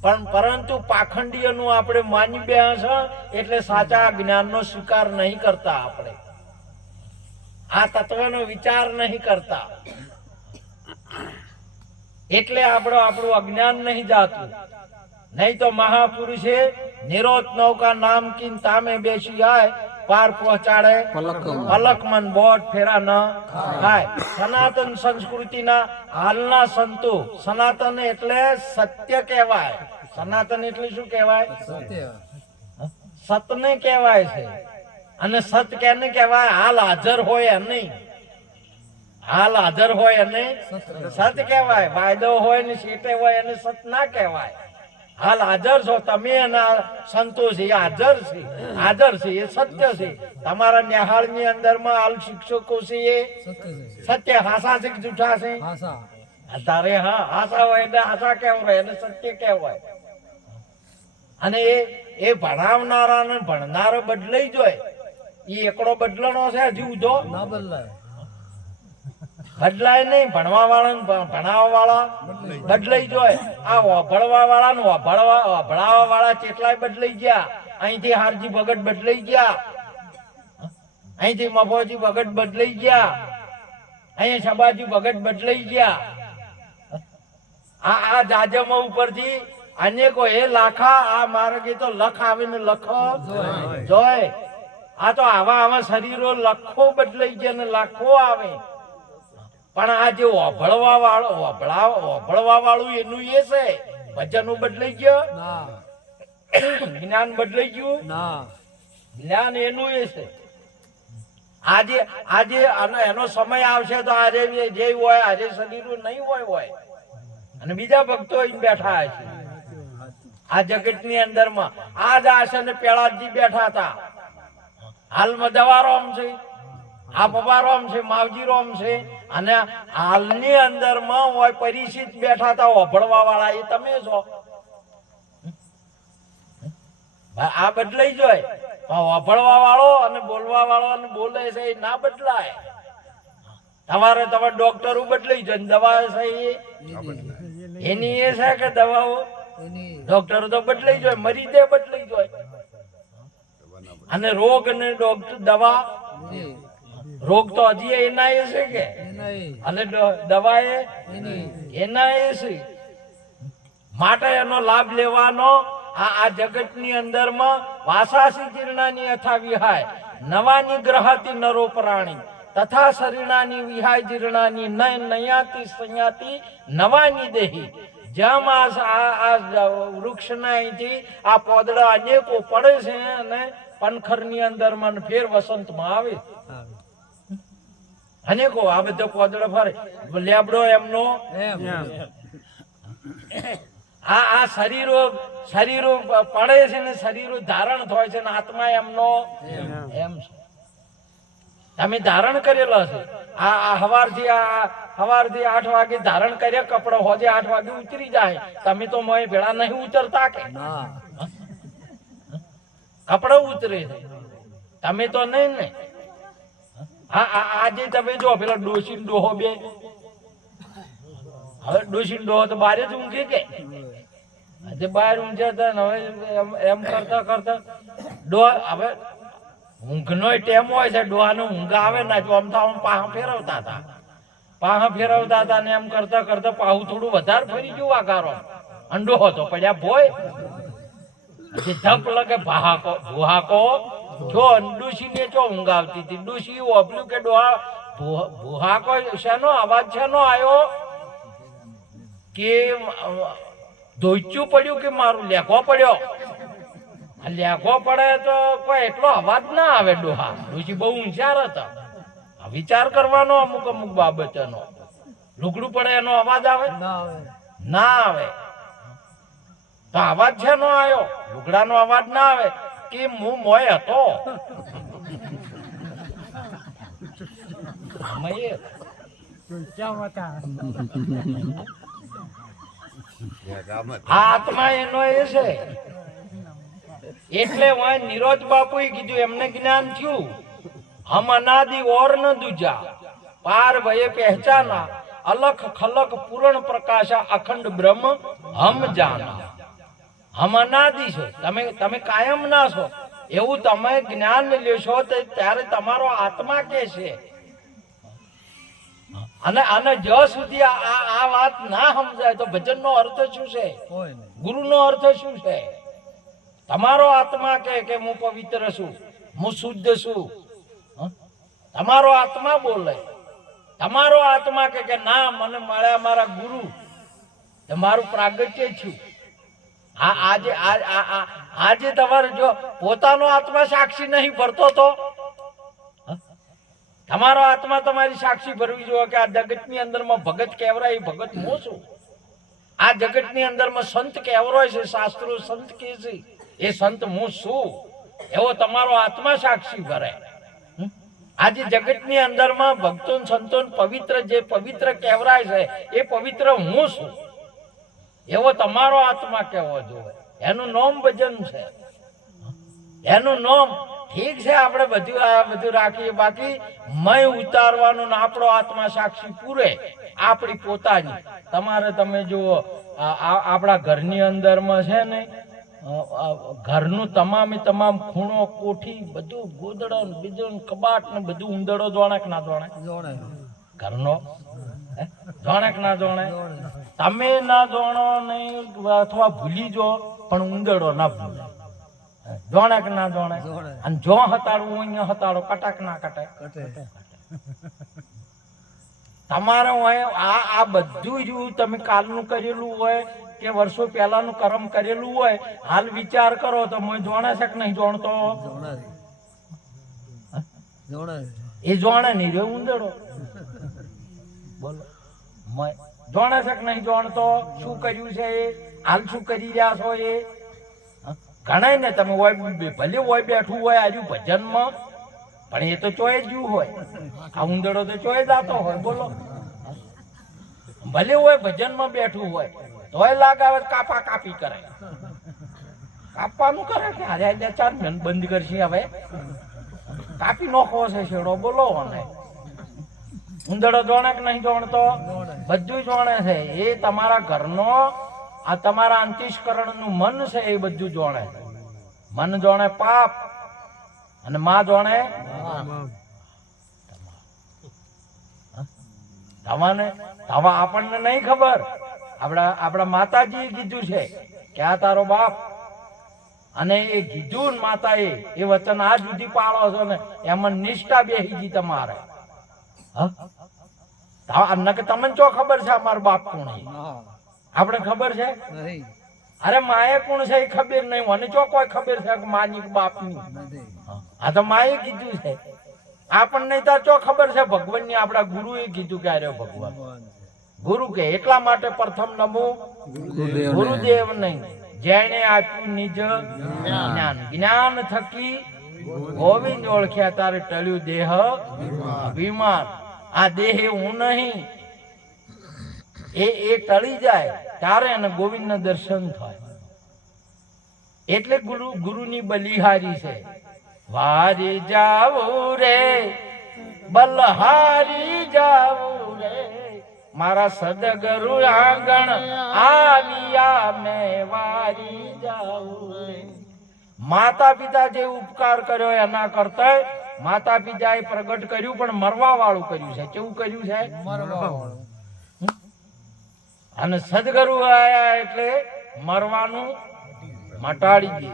પણ પરંતુ પાખંડીયનું આપણે માની બેહા છે એટલે સાચા જ્ઞાનનો સ્વીકાર નહીં કરતા. આપણે આ તત્વનો વિચાર નહીં કરતા એટલે આપણું અજ્ઞાન નહીં જાતું. નહીં તો મહાપુરુષે નિરોધ નૌકા નામ કીન તામે બેસી જાય પાર પહોંચાડે પલકમન બોટ ફેરા ન થાય. સનાતન સંસ્કૃતિના હાલના સંતો, સનાતન એટલે સત્ય કહેવાય. સનાતન એટલે શું કહેવાય? સતને કહેવાય છે. અને સત કેને કહેવાય? હાલ હાજર હોય અને હાલ હાજર હોય અને સત કહેવાય. વાયદો હોય ને શેટે હોય અને સત ના કહેવાય. હાલ હાજર છો તમે એના સંતો છે, એ હાજર છે. હાજર છે એ સત્ય છે. તમારા નિહાળની અંદરમાં હાલ શિક્ષકો છે એ સત્ય. હાસા છે કે જૂઠા છે? તારે હા હાસા હોય એટલે હાસા કહેવાય એને સત્ય કહેવાય. અને એ ભણાવનારા ને ભણનારો બદલાઈ જાય. એ એકડો બદલણો છે હજી ઉધો ના બદલાય. બદલાય નહીં. ભણવા વાળા ભણાવવા વાળા બદલાઈ જાય. આ વાભળવા વાળા ને વાભળાવા વાળા કેટલાય બદલાઈ ગયા. અહીંથી હારજી ભગત બદલાઈ ગયા, અહીંથી મફોજી ભગત બદલાઈ ગયા, અહીંયા છબાજી ભગત બદલાઈ ગયા. આ જાજમો ઉપરથી અનેકો એ લાખા આ માર્ગે તો લખ આવે ને લખ જોય. આ તો આવા શરીરો લખો બદલાઈ ગયા ને લાખો આવે. પણ આ જે વાભળવા વાળું એનું એ છે. ભજન બદલાઈ ગયો, જ્ઞાન બદલાઈ ગયું, જ્ઞાન એનું એ છે. આજે એનો સમય આવશે તો આજે જે હોય આજે શરીરો નહીં હોય અને બીજા ભક્તો બેઠા છે આ જગત ની અંદર માં. આજ આશે ને પેલાજી બેઠા હતા. હાલમાં દવા રોમ છે, આ પપ્પા રોમ છે, માવજી રોમ છે. અને હાલની અંદર માં હોય પરિચિત બેઠા હતા ઓભળવા વાળા. એ તમે છો. આ બદલાઈ જાય. ઓભળવા વાળો અને બોલવા વાળો અને બોલે છે એ ના બદલાય. તમારે ડોક્ટરો બદલાઈ જાય. દવા છે એની એ છે કે દવાઓ ડોક્ટરો તો બદલાઈ જાય, મરીજે બદલાઈ જાય. અને રોગ ને દવા, રોગ તો હજી એના એ છે કે અને દવા એના એ છે. માટે એનો લાભ લેવાનો આ જગત ની અંદર માં વાસાસી જીર્ણાની અથા વિહાય નવાની ગ્રહાતી નરો પ્રાણી તથા શરીરાની વિહાય જીર્ણાની નયાતી સંયાતી નવાની દેહી. જેમ આ વૃક્ષના અહીંથી આ પોદડા અનેકો પડે છે અને પનખર ની અંદર માં ફેર વસંતમાં આવે અનેકો. આ બધો પોદડો ફરે. લેબડો એમનો આ શરીરો પડે છે ને શરીરો ધારણ થાય છે ને આત્મા એમનો એમ છે. તમે ધારણ કરેલો છે. આ સવારથી 8 વાગે ધારણ કર્યા કપડો, હોજે 8 વાગે ઉતરી જાય. તમે તો મોય ભેળા નહીં ઉતરતા કે કપડો ઉતરે છે, તમે તો નહીં ને. આજે તમે જો પેલા ડોશી ડોહો બે, હવે ડોશી ડોહો તો બારે જ ઊંઘે કે આજે બહાર ઊંઘ્યા હતા ને હવે એમ કરતા ડોહા હવે ઊંઘનો ટેમ હોય છે. ડોહાનો ઊંઘ આવે ને જો આમ પાહા ફેરવતા હતા ને એમ કરતા પાહું થોડું વધારે ફરી ગયું આકારો. અંડો હતો પડ્યા ભોય ધપ લગે ભુહાકો જો ડુસી ને ચો ઊંઘ આવતી હતી. ડુસી ઓપલ્યું કે ડોહા ભુહાકો શેનો અવાજ શેનો આવ્યો કે ધોઈચ્યું પડ્યું કે મારું લેખો પડ્યો. લેખો પડે તો કોઈ એટલો અવાજ ના આવે. ડોસી બહુ હોશિયાર હતા. વિચાર કરવાનો અમુક બાબતનો. લુગડું પડે એનો અવાજ આવે ના આવે. તો અવાજ છે નો આવ્યો, લુગડાનો અવાજ ના આવે કે હું મોય હતો. આત્મા એનો એ છે. એટલે નિરોધ બાપુએ કીધું એમને જ્ઞાન થયું હમ અનાદિ ઓર ન દુજા પાર ભયે પહેચાના, અલખ ખલક પૂરણ પ્રકાશા, અખંડ બ્રહ્મ હમ જાના. હમ અનાદિ છો, તમે કાયમ ના છો, એવું તમે જ્ઞાન લેશો ત્યારે તમારો આત્મા કે છે. અને જ્યાં સુધી આ વાત ના સમજાય તો ભજનનો અર્થ શું છે, ગુરુનો અર્થ શું છે? તમારો આત્મા કે હું પવિત્ર છું, હું શુદ્ધ છું. તમારો આત્મા બોલે, તમારો આત્મા કે ના, મને મળ્યા મારા ગુરુ, મારું પ્રાગટ્ય છું. આજે તમારે જો પોતાનો આત્મા સાક્ષી નહીં ભરતો તો તમારો આત્મા તમારી સાક્ષી ભરવી જોઈએ કે આ જગતની અંદરમાં ભગત કેવરાય, એ ભગત હું છું. આ જગતની અંદરમાં સંત કેવરાય છે, શાસ્ત્રો સંત કે છે, એ સંત હું છું, એવો તમારો આત્મા સાક્ષી ભરે. આજે જગતની અંદરમાં ભક્તો સંતો પવિત્ર, જે પવિત્ર કહેવરાય છે એ પવિત્ર હું છું, એવો તમારો આત્મા કહેવો જોઈએ. એનું નામ ભજન છે, એનું નામ. ઠીક છે, આપણે બધું રાખીએ, બાકી મય ઉતારવાનું ને આપણો આત્મા સાક્ષી પૂરે આપણી પોતાની. તમે જુઓ આપણા ઘરની અંદરમાં છે ને, ઘરનું તમામ ખૂણો, કોઠી, બધું ગોદડો બીજું કબાટ ને બધું ઉંદડો જોણે કે ના જોણે? ઘરનો જોણે કે ના જોણે? તમે ના જોણો નહીં અથવા ભૂલી જો, પણ ઉંદડો ના ભૂલે. જોણે કે ના જોણે? અને જો હતાડવું અહીંયા હતાડો, કટાક ના કટાય. તમારે આ બધું જ તમે કાલનું કરેલું હોય કે વર્ષો પહેલાનું કર્મ કરેલું હોય, હાલ વિચાર કરો તો હું જોણે છે કે નહીં જોણતો? એ જોણે નહીં રે ઉંદડો. બોલો, જોણે છે કે નહીં જોણતો? શું કર્યું છે એ, હાલ શું કરી રહ્યા છો એ? ઘણા ને તમે ભલે હોય બેઠું હોય આજુ ભજનમાં, પણ એ તો ચોય જ હોય. આ ઉંદડો તો ચોય જતો હોય. બોલો, ભલે હોય ભજનમાં બેઠું હોય તોય લાગાવે કાપા કાપી કરે. કાપવાનું કરે કે હારે 4 મિનિટ બંધ કરશે, હવે કાપી નોખો છે છેડો. બોલો, અને ઉંદડો જોણે કે નહીં જોણતો? બધું જોણે છે. એ તમારા ઘરનો, આ તમારા અંતઃકરણનું મન છે, એ બધું જોણે. મન જોણે પાપ અને માં જોણે તમને. આપણને નહીં ખબર, આપણા માતાજીએ કીધું છે કે આ તારો બાપ, અને એ કીધું ને માતાએ એ વચન આજ સુધી પાળો છો ને, એમાં નિષ્ઠા બેસી ગઈ તમારે. તમને ચો ખબર છે અમારો બાપ કોણ? આપણે ખબર છે? અરે માએ કોણ છે એ ખબર નહીં, મને ચો કોઈ ખબર છે કે માની બાપની? આ તો માએ કીધું છે. આપણને તો ચો ખબર છે ભગવાનની? આપણા ગુરુએ કીધું કે અરે ભગવાન ગુરુ કે, એટલા માટે પ્રથમ નમો ગુરુદેવ નહીં, જેણે આપ્યું નિજ જ્ઞાન. જ્ઞાન થકી ગોવિંદ ઓળખ્યા, તારે ટળ્યું દેહ અભિમાન. આ દેહ હું નહીં, એ ટળી જાય ત્યારે એને ગોવિંદના દર્શન થાય. એટલે ગુરુની બલિહારી છે. વારી જાવું રે બલહારી જાવું રે, મારા સદગુરુ આંગણ આવ્યા મેં વારી જાવું રે. માતા પિતા જે ઉપકાર કર્યો એના કરતા માતા પિતાએ પ્રગટ કર્યું, પણ મરવા વાળું કર્યું છે. કેવું કર્યું છે? મરવા વાળું. અને સદગુરુ આયા એટલે મરવાનું મટાડી દે.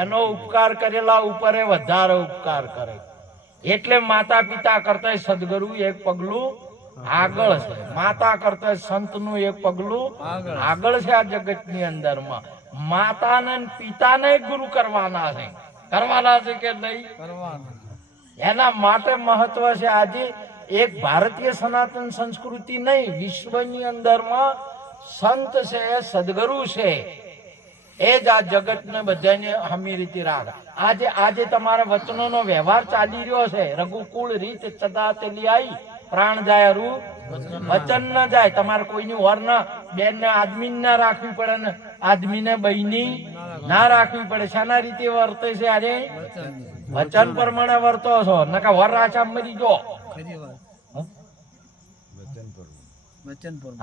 એનો ઉપકાર કરેલા ઉપરે વધારે ઉપકાર કરે. એટલે માતા પિતા કરતા સદગુરુ એક પગલું આગળ છે. માતા કરતા સંતનું એક પગલું આગળ છે. આ જગતની અંદરમાં માતાને પિતાને ગુરુ કરવાના છે. કરવાના છે કે નહીં? એના માટે મહત્વ છે. આજે એક ભારતીય સનાતન સંસ્કૃતિ નહીં, વિશ્વની અંદરમાં સંત છે, સદગુરુ છે, એ જ આ જગતને બધાને હમી રીતે રાખ. આજે તમારા વચનોનો વ્યવહાર ચાલી રહ્યો છે. રઘુકુળ રીત ચદા ચલી આવી, પ્રાણ જાય રૂ વચન ન જાય. તમારે કોઈની ઓર ના બેન ને આદમી ના રાખવી પડે ને આદમીને બહેની ના રાખવી પડે. શાના રીતે વર્તે છે? આજે વચન પ્રમાણે વર્તો છો, નકા વર રાચા મરી જો.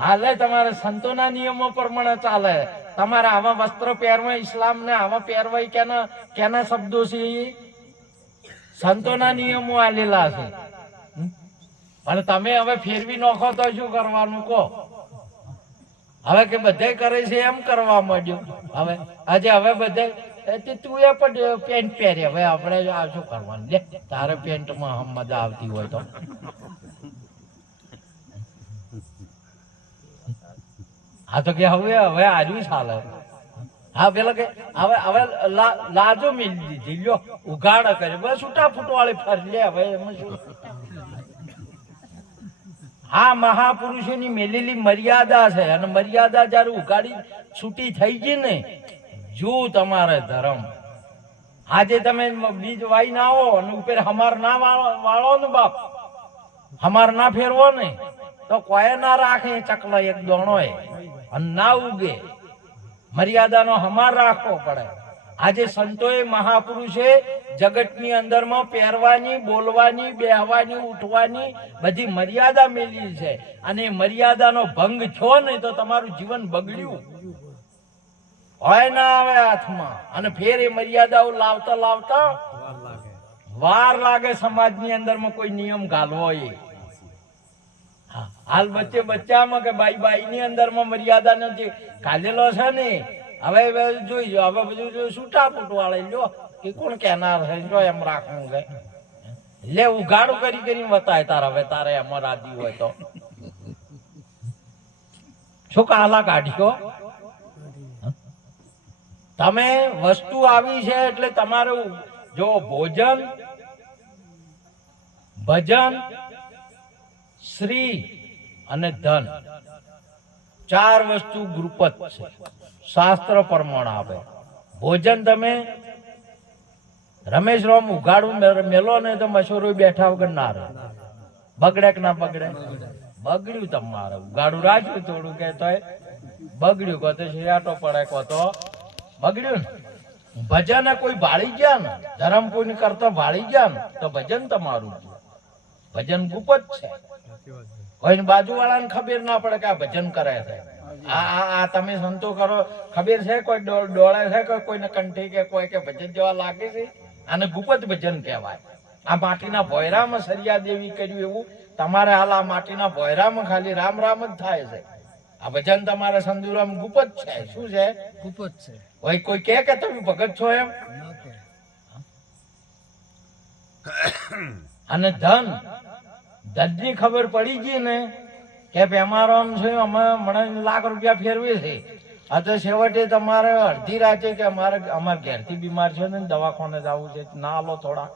હાલે તમારે સંતોના નિયમો પ્રમાણે ચાલે. તમારે આવા વસ્ત્રો પહેરવા ઇસ્લામ ને આવા પહેરવાય કેના શબ્દો છે? સંતોના નિયમો આલેલા છે. અને તમે હવે ફેરવી નાખો તો શું કરવાનું કહો? હવે કે બધે કરે છે એમ કરવા માંડ્યું. હવે બધે તું એ પણ પેન્ટ પહેરે. હવે આપણે આ શું કરવાનું? લે તારે પેન્ટમાં મજા આવતી હોય તો હા તો કે હવે આજુ ચાલે. હા પેલા કે હવે લાજો મેલી દીધી. લ્યો ઉઘાડ કરે બસ છૂટા ફૂટવાળી ફરી લે. હવે એમાં શું? આ મહાપુરુષોની મેલેલી મર્યાદા છે. અને મર્યાદા જયારે ઉઘાડી છૂટી થઈ ગઈ ને, જો તમારે ધર્મ આજે તમે બીજ વાઈ ના આવો અને ઉપર હમાર ના વાળો ને બાપ, હમાર ના ફેરવો ને તો કોઈ ના રાખે ચકલો એક દોણો અને ના ઉગે. મર્યાદાનો હમાર રાખવો પડે. આજે સંતોએ મહાપુરુષે જગતની અંદરમાં પહેરવાની, બોલવાની, બેહવાની, ઉઠવાની બધી મર્યાદા મેલી છે. અને મર્યાદાનો ભંગ થયો ને તો તમારું જીવન બગડ્યું હોય ના આવે હાથમાં. અને ફેર એ મર્યાદાઓ લાવતા લાવતા વાર લાગે સમાજની અંદરમાં કોઈ નિયમ ઘાલવો. હાલ બચ્ચામાં કે બાઈ ની અંદરમાં મર્યાદાનો જે ઘાલેલો છે ને, હવે જોઈ જો. હવે બધું છૂટા ફૂટવાળે લ્યો કે કોણ કેનાર છે જો એમ રાખવું કે લે ઉઘાડું કરી બતાય તારા. હવે તારે એમાં રાજી હોય તો શું કાલા કાઢ્યો? તમે વસ્તુ આવી છે એટલે તમારે જો ભોજન, ભજન, શ્રી અને ધન, ચાર વસ્તુ ગ્રુપ જ છે. શાસ્ત્ર પ્રમાણ આપે. ભોજન તમે રમેશ રામ ઉઘાડું મેલો ને તો મશોરો બેઠા વગર ના રહે. બગડે કે ના બગડે? બગડ્યું તમારે. ઉઘાડું રાખ્યું થોડું કે તો બગડ્યું, કહો તો શિયાટો પડે, કહો તો બગડ્યું ને. ભજન કોઈ ભાળી ગયા ને, ધર્મ કોઈ કરતા ભાળી ગયા ને તો ભજન તમારું. ભજન ગુપ જ છે. કોઈ બાજુ વાળાને ખબર ના પડે કે આ ભજન કરે છે. આ તમે સંતો કરો ખબર છે? કોઈ ડોળે છે કે કોઈને કંઠી કે કોઈ કે ભજન જેવા લાગે છે? આને ગુપ્ત ભજન કહેવાય. આ માટીના ભોયરામાં સરિયા દેવી કર્યું એવું તમારે હાલ આ માટીના ભોયરામાં ખાલી રામ રામ જ થાય છે. આ ભજન તમારે સંદુરામ ગુપ્ત છે. શું છે? ગુપ્ત છે. કોઈ કે તમે ભગત છો એમ? અને ધનની ખબર પડી ગઈ ને કે અમારો છે અમે મને લાખ રૂપિયા ફેરવે છે. આ તો છેવટે તમારે અડધી રાતે કે અમારે ઘેરથી બીમાર છે ને દવાખાને જવું છે, ના લો થોડા.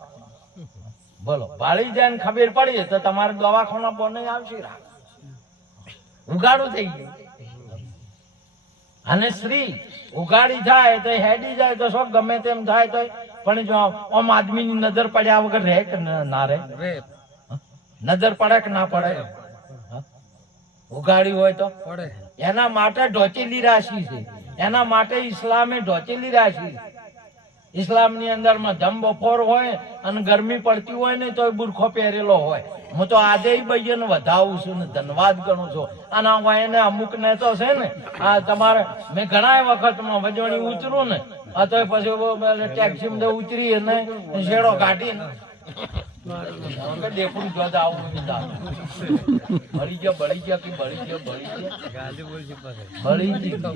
બોલો ભાળી જાય ને ખબર પડી તો તમારે દવાખાના બોને આવશે. ઉઘાડું થઈ ગયું. અને શ્રી ઉઘાડી જાય તો હેડી જાય તો શું ગમે તેમ થાય તો પણ જો આમ આદમીની નજર પડ્યા વગર રહે કે ના રહે? નજર પડે કે ના પડે? ઉઘાડી હોય તો પડે. એના માટે ઢોચેલી રાશિ છે. એના માટે ઇસ્લામે ઢોચેલી રાશિ. ઇસ્લામની અંદરમાં ધમ બપોર હોય અને ગરમી પડતી હોય ને તો બુરખો પહેરેલો હોય. હું તો આજે બૈયન વધાવું છું ને ધન્યવાદ ગણું છું. અને હોય એને અમુક ને તો છે ને આ તમારે મેં ઘણા વખતમાં વજોણી ઉતરું ને તો પછી ટેક્સી ઉતરી અને શેડો કાઢીને દેખું જોત આવું બળી ગયા બળી ગયા કે બળી ગયા બળી ગયા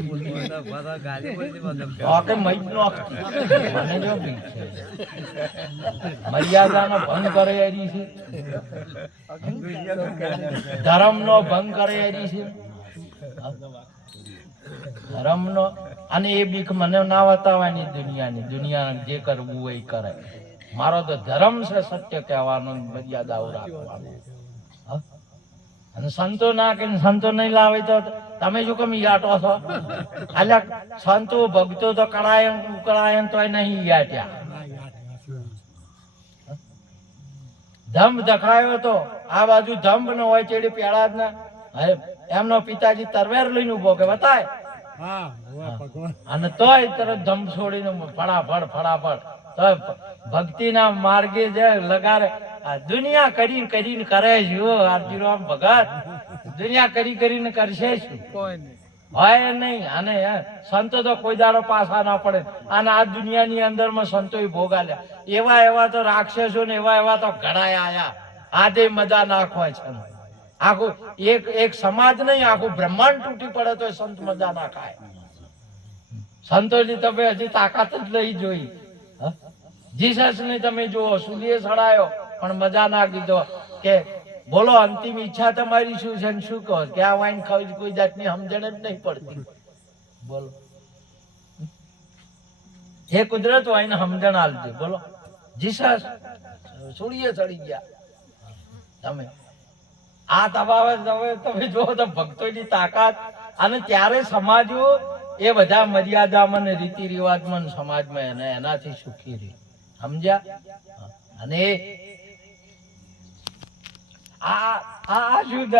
મર્યાદાનો ભંગ કરે એરી છે, ધર્મનો ભંગ કરે એરી છે. ધર્મનો અને એ બીક મને ના બતાવવાની દુનિયા જે કરવું હોય એ કરે. મારો તો ધર્મ છે સત્ય કહેવાનો, મર્યાદાઓ રાખવાનો. અને સંતો ના કે સંતો નહીં લાવે તો તમે શું કેમ યાટો છો? અલ્યા સંતો ભક્તો તો કળાયન ઉકળાયન તો નહીં યાટ્યા. ધંભ દખાયો તો આ બાજુ ધંભ નો હોય ચેડી પેડા જ ના. એમનો પિતાજી તરવેર લઈને ઉભો કે બતાય અને તોય તરત ધંભ છોડીને ફળાફળ તો ભક્તિના માર્ગે જે લગારે આ દુનિયા કરીને કરે છે હો આરતીરામ ભગત, દુનિયા કરીને કરશે શું? કોઈ નહીં. હોય નહીં. અને સંતો તો કોઈ દાડો પાછા ના પડે. અને આ દુનિયાની અંદરમાં સંતોએ ભોગ આલ્યા. એવા તો રાક્ષસો ને એવા તો ઘડાય આયા. આદે મજા નાખવા છે. આખું એક સમાજ નહીં, આખું બ્રહ્માંડ તૂટી પડે તો સંત મજા ના ખાય. સંતોની તમે હજી તાકાત જ નહીં જોઈ. જીસસ ને તમે જુઓ, સૂર્ય સડાયો પણ મજા ના કીધો કે બોલો અંતિમ ઈચ્છા તમારી શું છે ને શું કહો? કે આ વાઈન ખાવી કોઈ જાતની સમજણ જ નહીં પડતી. બોલો હે કુદરત વાઈને સમજણ આલજો. બોલો જીસસ સૂર્ય ચડી ગયા. તમે આ તફાવત તમે જુઓ તો ભક્તોની તાકાત. અને ત્યારે સમાજો એ બધા મર્યાદામાં ને રીતિ રિવાજમાં સમાજમાં એનાથી સુખી રહે. સમજ્યા? અને આ શું